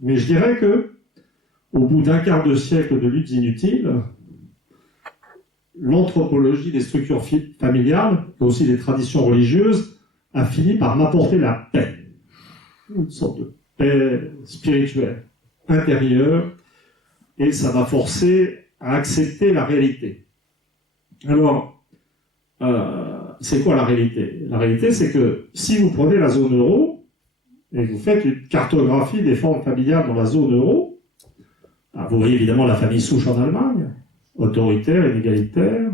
Mais je dirais que, au bout d'un quart de siècle de luttes inutiles, l'anthropologie des structures familiales, et aussi des traditions religieuses, a fini par m'apporter la paix. Une sorte de paix spirituelle, intérieure, et ça m'a forcé à accepter la réalité. Alors, c'est quoi la réalité? La réalité, c'est que si vous prenez la zone euro, et vous faites une cartographie des formes familiales dans la zone euro, vous voyez évidemment la famille souche en Allemagne, autoritaire, inégalitaire.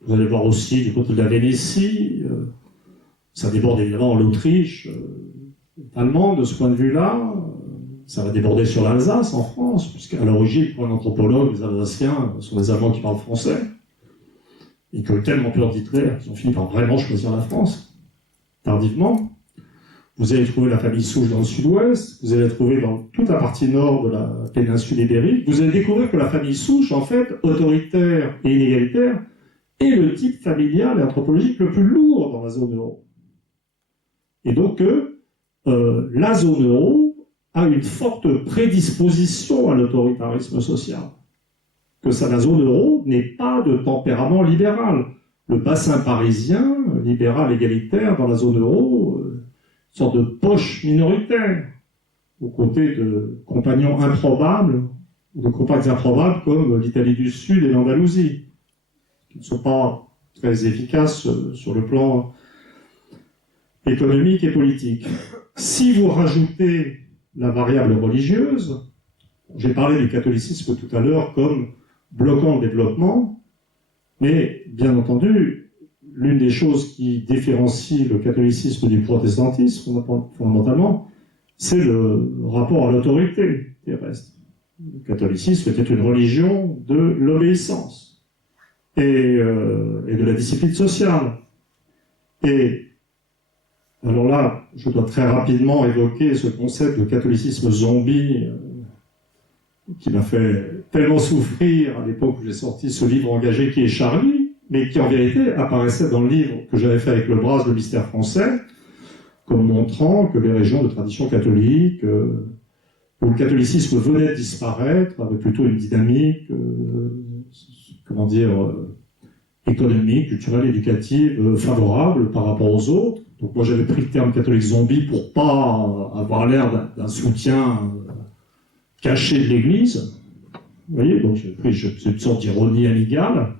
Vous allez voir aussi du côté de la Vénétie, ça déborde évidemment l'Autriche allemande de ce point de vue-là. Ça va déborder sur l'Alsace en France, puisqu'à l'origine, pour un anthropologue, les Alsaciens sont des Allemands qui parlent français, et qui ont eu tellement peur d'Hitler qu'ils ont fini par vraiment choisir la France, tardivement. Vous allez trouver la famille souche dans le sud-ouest, vous allez la trouver dans toute la partie nord de la péninsule ibérique. Vous allez découvrir que la famille souche, en fait, autoritaire et inégalitaire, est le type familial et anthropologique le plus lourd dans la zone euro. Et donc, la zone euro a une forte prédisposition à l'autoritarisme social. Que ça, la zone euro n'est pas de tempérament libéral. Le bassin parisien, libéral égalitaire dans la zone euro, une sorte de poche minoritaire, aux côtés de compagnons improbables, ou de compagnes improbables comme l'Italie du Sud et l'Andalousie, qui ne sont pas très efficaces sur le plan économique et politique. Si vous rajoutez la variable religieuse, j'ai parlé du catholicisme tout à l'heure comme bloquant le développement, mais bien entendu, l'une des choses qui différencie le catholicisme du protestantisme, fondamentalement, c'est le rapport à l'autorité terrestre. Le catholicisme était une religion de l'obéissance et de la discipline sociale. Et alors là, je dois très rapidement évoquer ce concept de catholicisme zombie qui m'a fait tellement souffrir à l'époque où j'ai sorti ce livre engagé qui est Charlie, mais qui en vérité apparaissait dans le livre que j'avais fait avec Le Braz, le mystère français, comme montrant que les régions de tradition catholique, où le catholicisme venait de disparaître, avait plutôt une dynamique, économique, culturelle, éducative, favorable par rapport aux autres. Donc moi j'avais pris le terme catholique zombie pour pas avoir l'air d'un soutien caché de l'Église. Vous voyez, donc j'ai pris une sorte d'ironie amicale.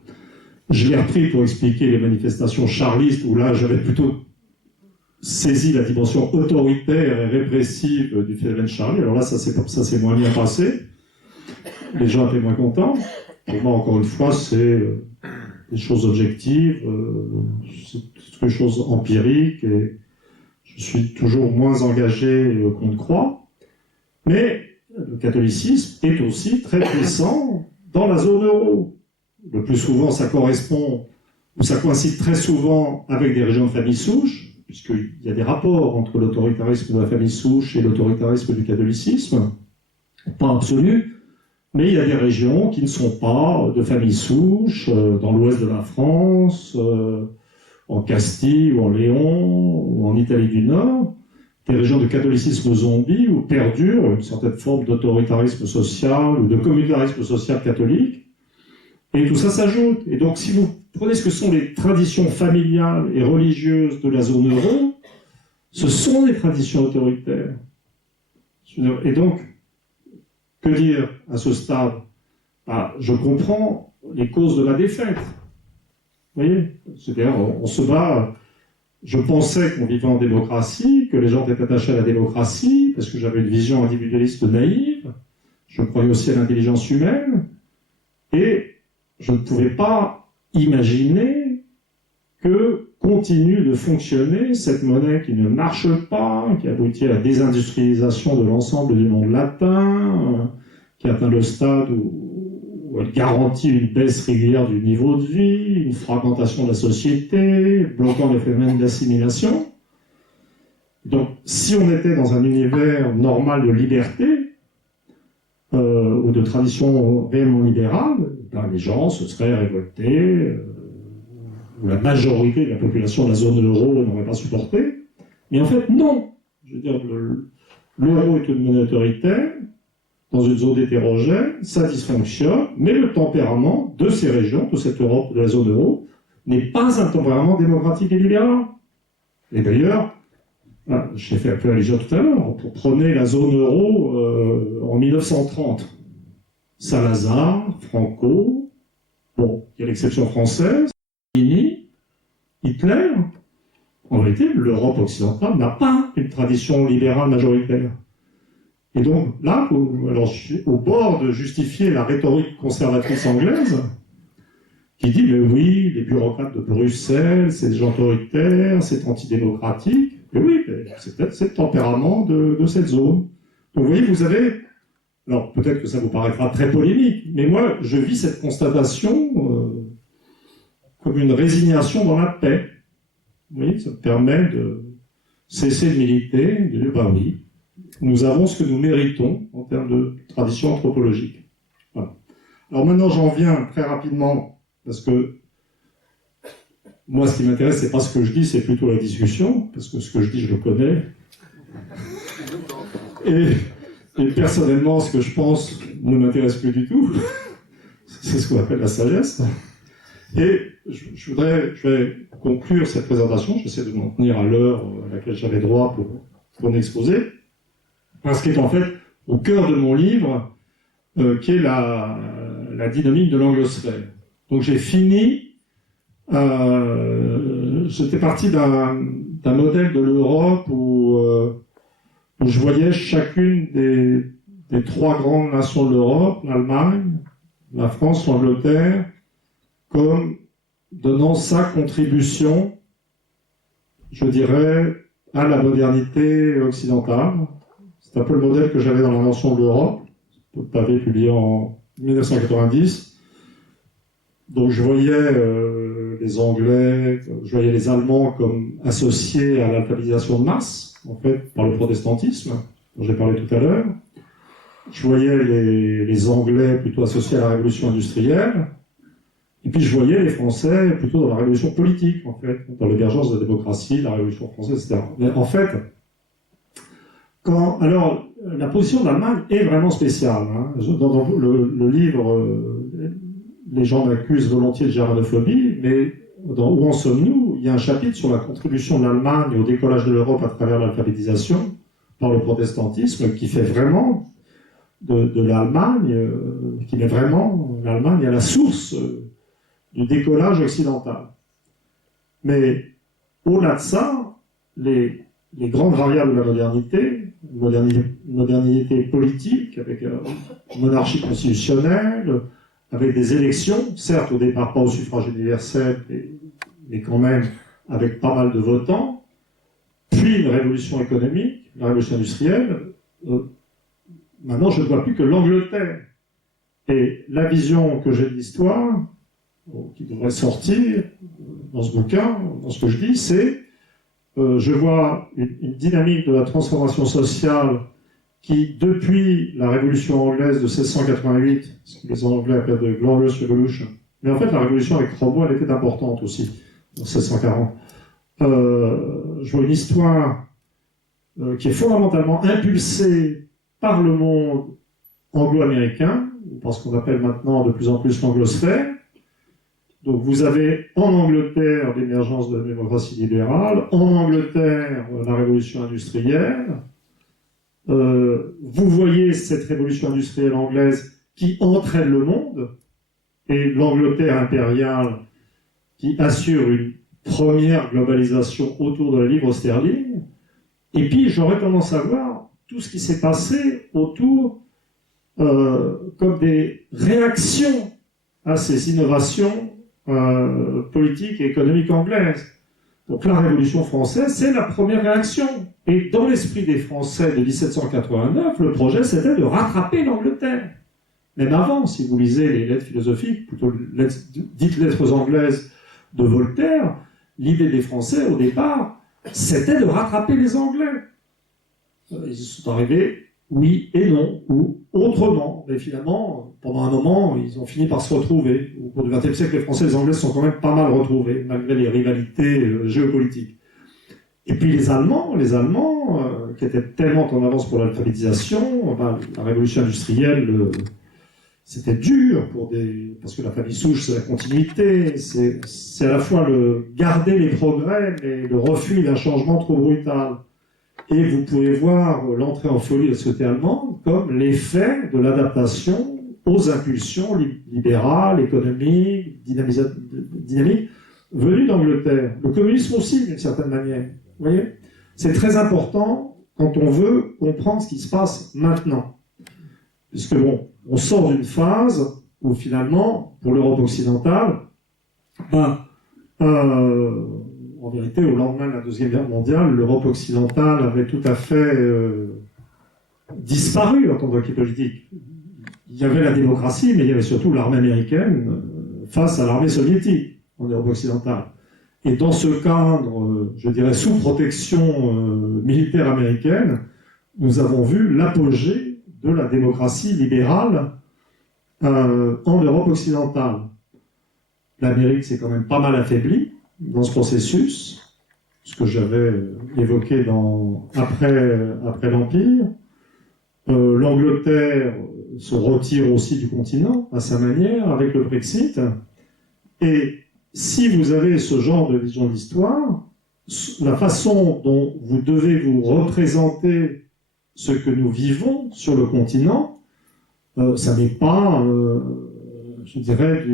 Je l'ai repris pour expliquer les manifestations charlistes, où là j'avais plutôt saisi la dimension autoritaire et répressive du phénomène Charlie. Alors là, ça c'est moins bien passé. Les gens étaient moins contents. Pour moi, encore une fois, c'est des choses objectives, c'est des choses empiriques, et je suis toujours moins engagé qu'on ne croit. Mais le catholicisme est aussi très puissant dans la zone euro. Le plus souvent, ça correspond, ou ça coïncide très souvent avec des régions de famille souche, puisqu'il y a des rapports entre l'autoritarisme de la famille souche et l'autoritarisme du catholicisme, pas absolu, mais il y a des régions qui ne sont pas de famille souche, dans l'ouest de la France, en Castille ou en Léon, ou en Italie du Nord, des régions de catholicisme zombie où perdure une certaine forme d'autoritarisme social ou de communautarisme social catholique, et tout ça s'ajoute. Et donc, si vous prenez ce que sont les traditions familiales et religieuses de la zone euro, ce sont des traditions autoritaires. Et donc, que dire à ce stade? Je comprends les causes de la défaite. Vous voyez? C'est-à-dire, on se bat. Je pensais qu'on vivait en démocratie, que les gens étaient attachés à la démocratie, parce que j'avais une vision individualiste naïve. Je croyais aussi à l'intelligence humaine. Et je ne pouvais pas imaginer que continue de fonctionner cette monnaie qui ne marche pas, qui aboutit à la désindustrialisation de l'ensemble du monde latin, qui atteint le stade où elle garantit une baisse régulière du niveau de vie, une fragmentation de la société, bloquant les phénomènes d'assimilation. Donc, si on était dans un univers normal de liberté, ou de tradition réellement libérale, les gens se seraient révoltés, ou la majorité de la population de la zone euro n'aurait pas supporté. Mais en fait, non. Je veux dire, l'euro est une monnaie autoritaire, dans une zone hétérogène, ça dysfonctionne, mais le tempérament de ces régions, de cette Europe, de la zone euro, n'est pas un tempérament démocratique et libéral. Et d'ailleurs, j'ai fait un peu allusion tout à l'heure, prenez la zone euro en 1930. Salazar, Franco, bon, il y a l'exception française, Hitler. En réalité, l'Europe occidentale n'a pas une tradition libérale majoritaire. Et donc là, alors, je suis au bord de justifier la rhétorique conservatrice anglaise, qui dit, mais oui, les bureaucrates de Bruxelles, c'est des gens autoritaires, c'est antidémocratique. Et oui, c'est peut-être le tempérament de cette zone. Donc vous voyez, vous avez... Alors peut-être que ça vous paraîtra très polémique, mais moi, je vis cette constatation comme une résignation dans la paix. Vous voyez, ça me permet de cesser de militer, de dire, bah oui, nous avons ce que nous méritons en termes de tradition anthropologique. Voilà. Alors maintenant, j'en viens très rapidement, parce que moi, ce qui m'intéresse, c'est pas ce que je dis, c'est plutôt la discussion, parce que ce que je dis, je le connais. Et personnellement, ce que je pense ne m'intéresse plus du tout. C'est ce qu'on appelle la sagesse. Et je vais conclure cette présentation. J'essaie de m'en tenir à l'heure à laquelle j'avais droit pour en exposer. Parce qu'il est en fait au cœur de mon livre, qui est la dynamique de l'anglosphère. Donc j'ai fini, j'étais parti d'un modèle de l'Europe où je voyais chacune des trois grandes nations de l'Europe, l'Allemagne, la France, l'Angleterre, comme donnant sa contribution, je dirais, à la modernité occidentale. C'est un peu le modèle que j'avais dans l'invention de l'Europe. pavé publié en 1990. Donc je voyais les Anglais, je voyais les Allemands comme associés à l'alphabétisation de masse, en fait, par le protestantisme, dont j'ai parlé tout à l'heure. Je voyais les Anglais plutôt associés à la révolution industrielle. Et puis je voyais les Français plutôt dans la révolution politique, en fait, dans l'émergence de la démocratie, la révolution française, etc. Mais en fait, alors, la position de l'Allemagne est vraiment spéciale. Hein. Dans le livre, les gens m'accusent volontiers de germanophobie, mais Où en sommes-nous? Il y a un chapitre sur la contribution de l'Allemagne au décollage de l'Europe à travers l'alphabétisation par le protestantisme, qui fait vraiment de l'Allemagne, qui met vraiment l'Allemagne à la source du décollage occidental. Mais au-delà de ça, les grandes variables de la modernité politique, avec une monarchie constitutionnelle, avec des élections, certes au départ pas au suffrage universel, mais quand même avec pas mal de votants, puis une révolution économique, la révolution industrielle. Maintenant, je ne vois plus que l'Angleterre. Et la vision que j'ai de l'histoire, qui devrait sortir dans ce bouquin, dans ce que je dis, c'est je vois une dynamique de la transformation sociale qui, depuis la révolution anglaise de 1688, ce que les Anglais appellent de Glorious Revolution, mais en fait la révolution avec Cromwell était importante aussi, en 1640, je vois une histoire qui est fondamentalement impulsée par le monde anglo-américain, par ce qu'on appelle maintenant de plus en plus l'anglosphère. Donc vous avez en Angleterre l'émergence de la démocratie libérale, en Angleterre la révolution industrielle. Vous voyez cette révolution industrielle anglaise qui entraîne le monde, et l'Angleterre impériale qui assure une première globalisation autour de la livre sterling. Et puis j'aurais tendance à voir tout ce qui s'est passé autour comme des réactions à ces innovations politique et économique anglaise. Donc la Révolution française, c'est la première réaction. Et dans l'esprit des Français de 1789, le projet, c'était de rattraper l'Angleterre. Même avant, si vous lisez les lettres philosophiques, plutôt dites lettres anglaises de Voltaire, l'idée des Français, au départ, c'était de rattraper les Anglais. Ils sont arrivés, oui et non, ou autrement. Mais finalement, pendant un moment, ils ont fini par se retrouver. Au cours du XXe siècle, les Français et les Anglais se sont quand même pas mal retrouvés, malgré les rivalités géopolitiques. Et puis les Allemands qui étaient tellement en avance pour l'alphabétisation, la révolution industrielle, c'était dur parce que la famille souche, c'est la continuité, c'est à la fois le garder les progrès, mais le refus d'un changement trop brutal. Et vous pouvez voir l'entrée en folie de la société allemande comme l'effet de l'adaptation aux impulsions libérales, économiques, dynamiques, venues d'Angleterre. Le communisme aussi, d'une certaine manière. Vous voyez ? C'est très important quand on veut comprendre ce qui se passe maintenant. Puisque bon, on sort d'une phase où finalement, pour l'Europe occidentale, en vérité, au lendemain de la Deuxième Guerre mondiale, l'Europe occidentale avait tout à fait disparu en tant que politique. Il y avait la démocratie, mais il y avait surtout l'armée américaine face à l'armée soviétique en Europe occidentale. Et dans ce cadre, je dirais, sous protection militaire américaine, nous avons vu l'apogée de la démocratie libérale en Europe occidentale. L'Amérique s'est quand même pas mal affaiblie dans ce processus, ce que j'avais évoqué après l'Empire. L'Angleterre se retire aussi du continent, à sa manière, avec le Brexit. Et si vous avez ce genre de vision de l'histoire, la façon dont vous devez vous représenter ce que nous vivons sur le continent, ça n'est pas, je dirais,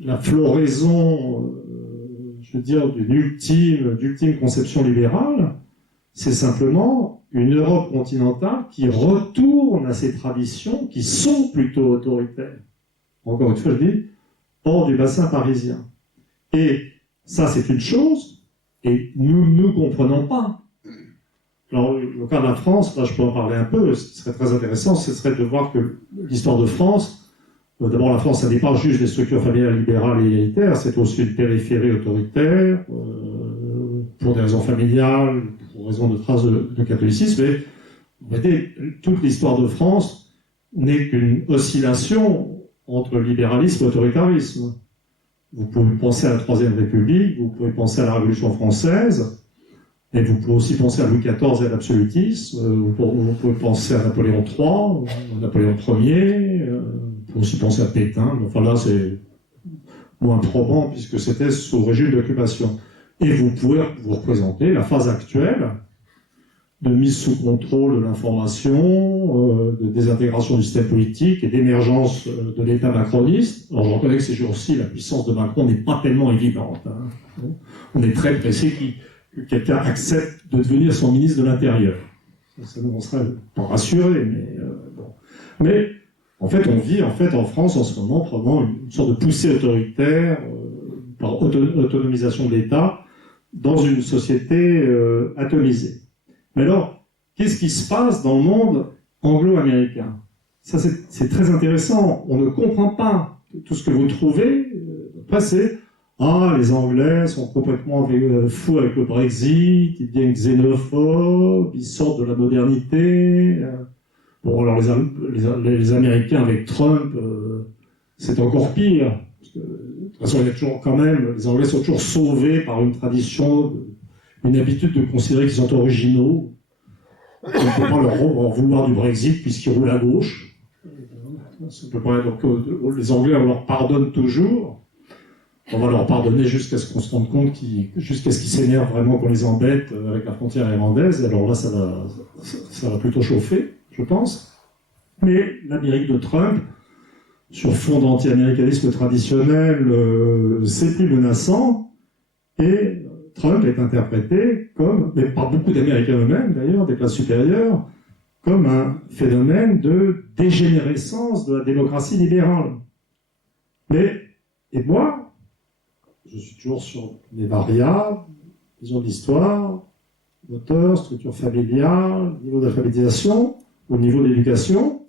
la floraison, je veux dire, d'une ultime conception libérale. C'est simplement une Europe continentale qui retourne à ses traditions qui sont plutôt autoritaires. Encore une fois, je dis, hors du bassin parisien. Et ça, c'est une chose, et nous ne comprenons pas Alors, le cas de la France, là je peux en parler un peu, ce qui serait très intéressant, ce serait de voir que l'histoire de France, d'abord la France, ça n'est pas juste des structures familiales libérales et égalitaires, c'est aussi une périphérie autoritaire, pour des raisons familiales, pour raisons de traces de catholicisme, mais en réalité, toute l'histoire de France n'est qu'une oscillation entre libéralisme et autoritarisme. Vous pouvez penser à la Troisième République, vous pouvez penser à la Révolution française, et vous pouvez aussi penser à Louis XIV et à l'absolutisme, vous pouvez penser à Napoléon III, Napoléon Ier, vous pouvez aussi penser à Pétain, enfin là c'est moins probant puisque c'était sous régime d'occupation. Et vous pouvez vous représenter la phase actuelle de mise sous contrôle de l'information, de désintégration du système politique et d'émergence de l'État macroniste. Alors je reconnais que ces jours-ci, la puissance de Macron n'est pas tellement évidente. Hein. On est très pressé que quelqu'un accepte de devenir son ministre de l'Intérieur. Ça nous serait pas rassuré, mais bon. Mais en fait, on vit en France en ce moment probablement une sorte de poussée autoritaire par autonomisation de l'État dans une société atomisée. Mais alors, qu'est-ce qui se passe dans le monde anglo-américain? Ça, c'est très intéressant. On ne comprend pas tout ce que vous trouvez. Après, c'est les Anglais sont complètement fous avec le Brexit, ils deviennent xénophobes, ils sortent de la modernité. Bon, alors les Américains avec Trump, c'est encore pire. Parce que, de toute façon, il y a toujours quand même, les Anglais sont toujours sauvés par une tradition, une habitude de considérer qu'ils sont originaux. On ne peut pas leur vouloir du Brexit puisqu'ils roulent à gauche. Ça peut pas être, donc, les Anglais, on leur pardonne toujours. On va leur pardonner jusqu'à ce qu'on se rende compte, jusqu'à ce qu'ils s'énervent vraiment qu'on les embête avec la frontière irlandaise. Alors là, ça va plutôt chauffer, je pense. Mais l'Amérique de Trump, sur fond d'anti-américanisme traditionnel, c'est plus menaçant. Et Trump est interprété comme, mais par beaucoup d'Américains eux-mêmes d'ailleurs, des classes supérieures, comme un phénomène de dégénérescence de la démocratie libérale. Et moi, je suis toujours sur les variables, vision de l'histoire, moteur, structure familiale, niveau d'alphabétisation, au niveau d'éducation.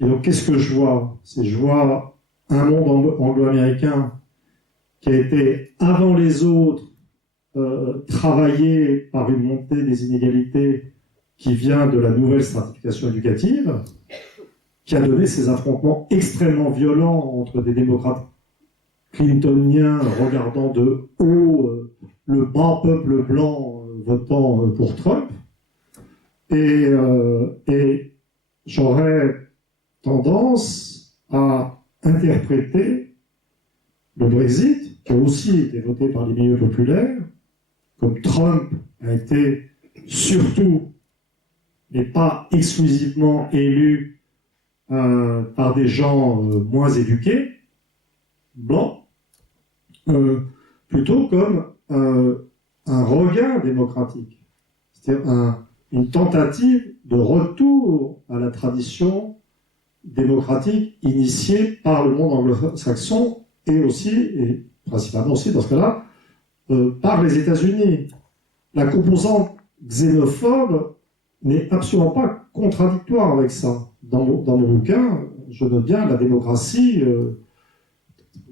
Et donc, qu'est-ce que je vois? Je vois un monde anglo-américain qui a été, avant les autres, travaillé par une montée des inégalités qui vient de la nouvelle stratification éducative, qui a donné ces affrontements extrêmement violents entre des démocrates clintoniens regardant de haut le bas peuple blanc votant pour Trump. Et j'aurais tendance à interpréter le Brexit, qui a aussi été voté par les milieux populaires, comme Trump a été surtout, mais pas exclusivement élu par des gens moins éduqués, blancs, plutôt comme un regain démocratique, c'est-à-dire une tentative de retour à la tradition démocratique initiée par le monde anglo-saxon et aussi, et principalement aussi dans ce cas-là, par les États-Unis. La composante xénophobe n'est absolument pas contradictoire avec ça. Dans mon bouquin, je note bien la démocratie.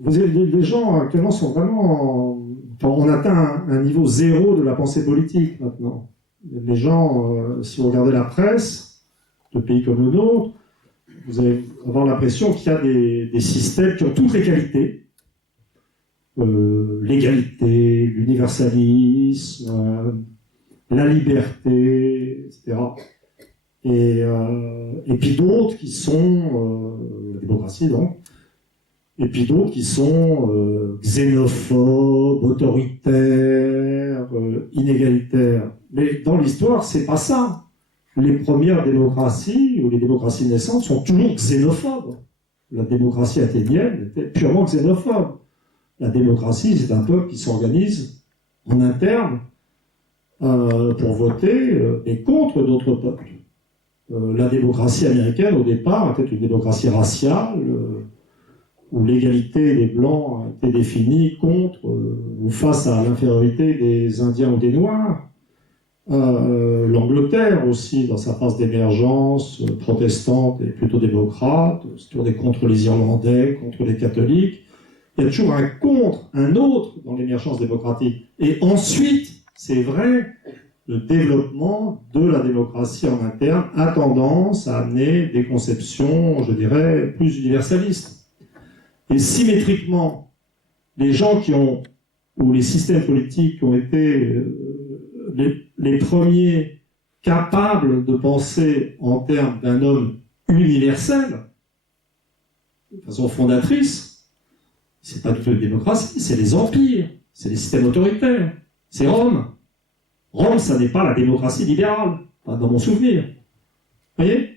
Les gens actuellement sont vraiment. On atteint un niveau zéro de la pensée politique maintenant. Les gens, si vous regardez la presse de pays comme le nôtre, vous allez avoir l'impression qu'il y a des systèmes qui ont toutes les qualités. L'égalité, l'universalisme, la liberté, etc. Et puis d'autres qui sont, la démocratie donc, et puis d'autres qui sont xénophobes, autoritaires, inégalitaires. Mais dans l'histoire, c'est pas ça. Les premières démocraties, ou les démocraties naissantes, sont toujours xénophobes. La démocratie athénienne était purement xénophobe. La démocratie, c'est un peuple qui s'organise en interne pour voter et contre d'autres peuples. La démocratie américaine, au départ, était une démocratie raciale, où l'égalité des Blancs a été définie contre ou face à l'infériorité des Indiens ou des Noirs. L'Angleterre aussi, dans sa phase d'émergence protestante et plutôt démocrate, c'est toujours des contre les Irlandais, contre les catholiques. Il y a toujours un contre, un autre dans l'émergence démocratique. Et ensuite, c'est vrai, le développement de la démocratie en interne a tendance à amener des conceptions, je dirais, plus universalistes. Et symétriquement, les gens qui ont, ou les systèmes politiques qui ont été les premiers capables de penser en termes d'un homme universel, de façon fondatrice, c'est pas du tout la démocratie, c'est les empires, c'est les systèmes autoritaires, c'est Rome. Rome, ça n'est pas la démocratie libérale, pas dans mon souvenir. Vous voyez ?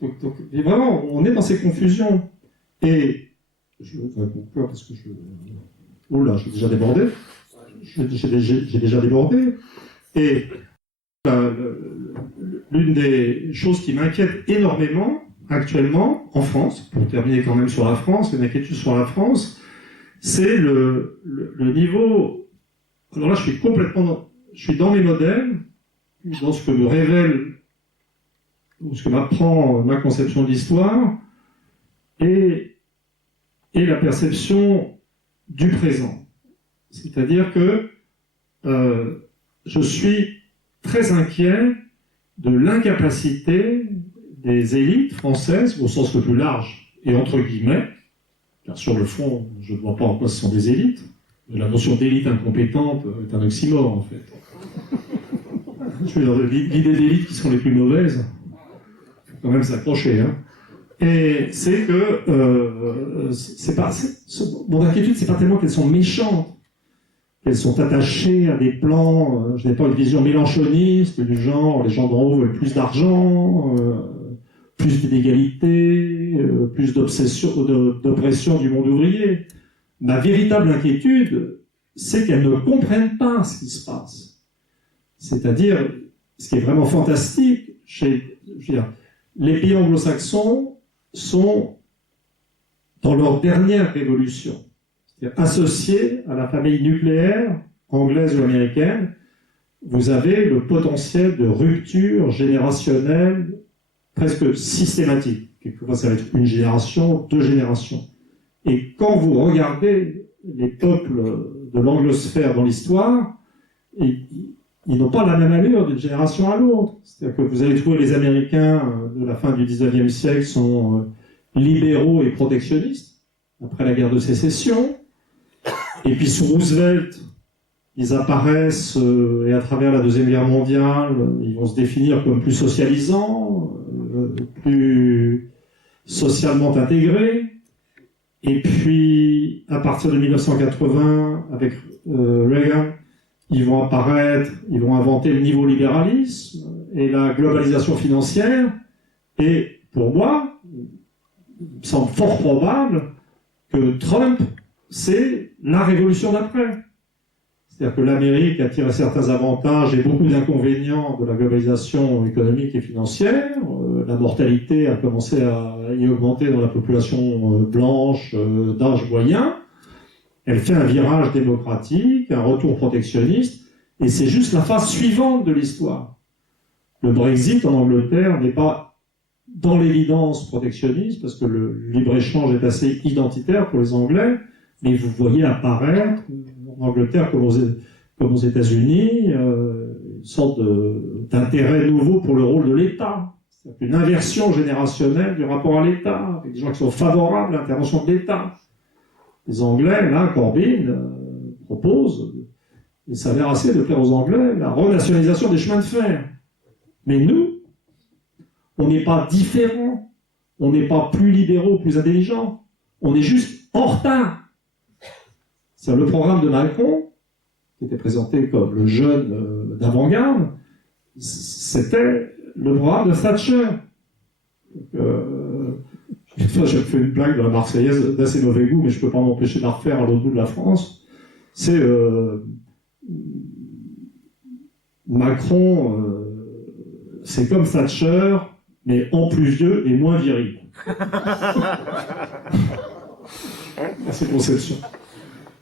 Donc, vraiment, on est dans ces confusions. Et je vais conclure parce que oula, j'ai déjà débordé. J'ai déjà débordé. Et l'une des choses qui m'inquiète énormément actuellement en France, pour terminer quand même sur la France, une inquiétude sur la France, c'est le niveau. Alors là, je suis dans mes modèles, dans ce que me révèle, ou ce que m'apprend ma conception de l'histoire, et la perception du présent. C'est-à-dire que je suis très inquiet de l'incapacité des élites françaises, au sens le plus large, et entre guillemets, car sur le fond, je ne vois pas en quoi ce sont des élites. La notion d'élite incompétente est un oxymore, en fait. Je veux dire, l'idée d'élites qui sont les plus mauvaises, il faut quand même s'accrocher. Hein. Et c'est que mon inquiétude, c'est pas tellement qu'elles sont méchantes, qu'elles sont attachées à des plans. Je n'ai pas une vision mélanchoniste du genre les gens d'en haut veulent plus d'argent, plus d'inégalité, plus d'oppression du monde ouvrier. Ma véritable inquiétude, c'est qu'elles ne comprennent pas ce qui se passe. C'est-à-dire, ce qui est vraiment fantastique, les pays anglo-saxons sont dans leur dernière révolution, c'est-à-dire associés à la famille nucléaire anglaise ou américaine. Vous avez le potentiel de rupture générationnelle presque systématique. Quelquefois, ça va être une génération, 2 générations. Et quand vous regardez les peuples de l'anglosphère dans l'histoire, ils n'ont pas la même allure d'une génération à l'autre. C'est-à-dire que vous allez trouver les Américains de la fin du 19e siècle sont libéraux et protectionnistes, après la guerre de sécession. Et puis sous Roosevelt, ils apparaissent, et à travers la Deuxième Guerre mondiale, ils vont se définir comme plus socialisants, plus socialement intégrés. Et puis, à partir de 1980, avec Reagan, ils vont apparaître, ils vont inventer le niveau libéralisme et la globalisation financière. Et pour moi, il me semble fort probable que Trump, c'est la révolution d'après. C'est-à-dire que l'Amérique a tiré certains avantages et beaucoup d'inconvénients de la globalisation économique et financière. La mortalité a commencé à y augmenter dans la population blanche d'âge moyen. Elle fait un virage démocratique, un retour protectionniste, et c'est juste la phase suivante de l'histoire. Le Brexit en Angleterre n'est pas dans l'évidence protectionniste, parce que le libre-échange est assez identitaire pour les Anglais, mais vous voyez apparaître en Angleterre comme aux États-Unis une sorte d'intérêt nouveau pour le rôle de l'État. C'est une inversion générationnelle du rapport à l'État, avec des gens qui sont favorables à l'intervention de l'État. Les Anglais, là, Corbyn propose, et ça a l'air assez de plaire aux Anglais, la renationalisation des chemins de fer. Mais nous, on n'est pas différents, on n'est pas plus libéraux, plus intelligents, on est juste en retard. C'est le programme de Macron, qui était présenté comme le jeune d'avant-garde, c'était le programme de Thatcher. J'ai fait une blague de la Marseillaise d'assez mauvais goût, mais je ne peux pas m'empêcher de la refaire à l'autre bout de la France. C'est Macron, c'est comme Thatcher, mais en plus vieux et moins viril. C'est conception.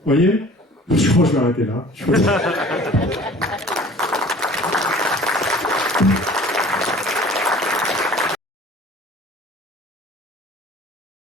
Vous voyez ? Je crois que je vais arrêter là.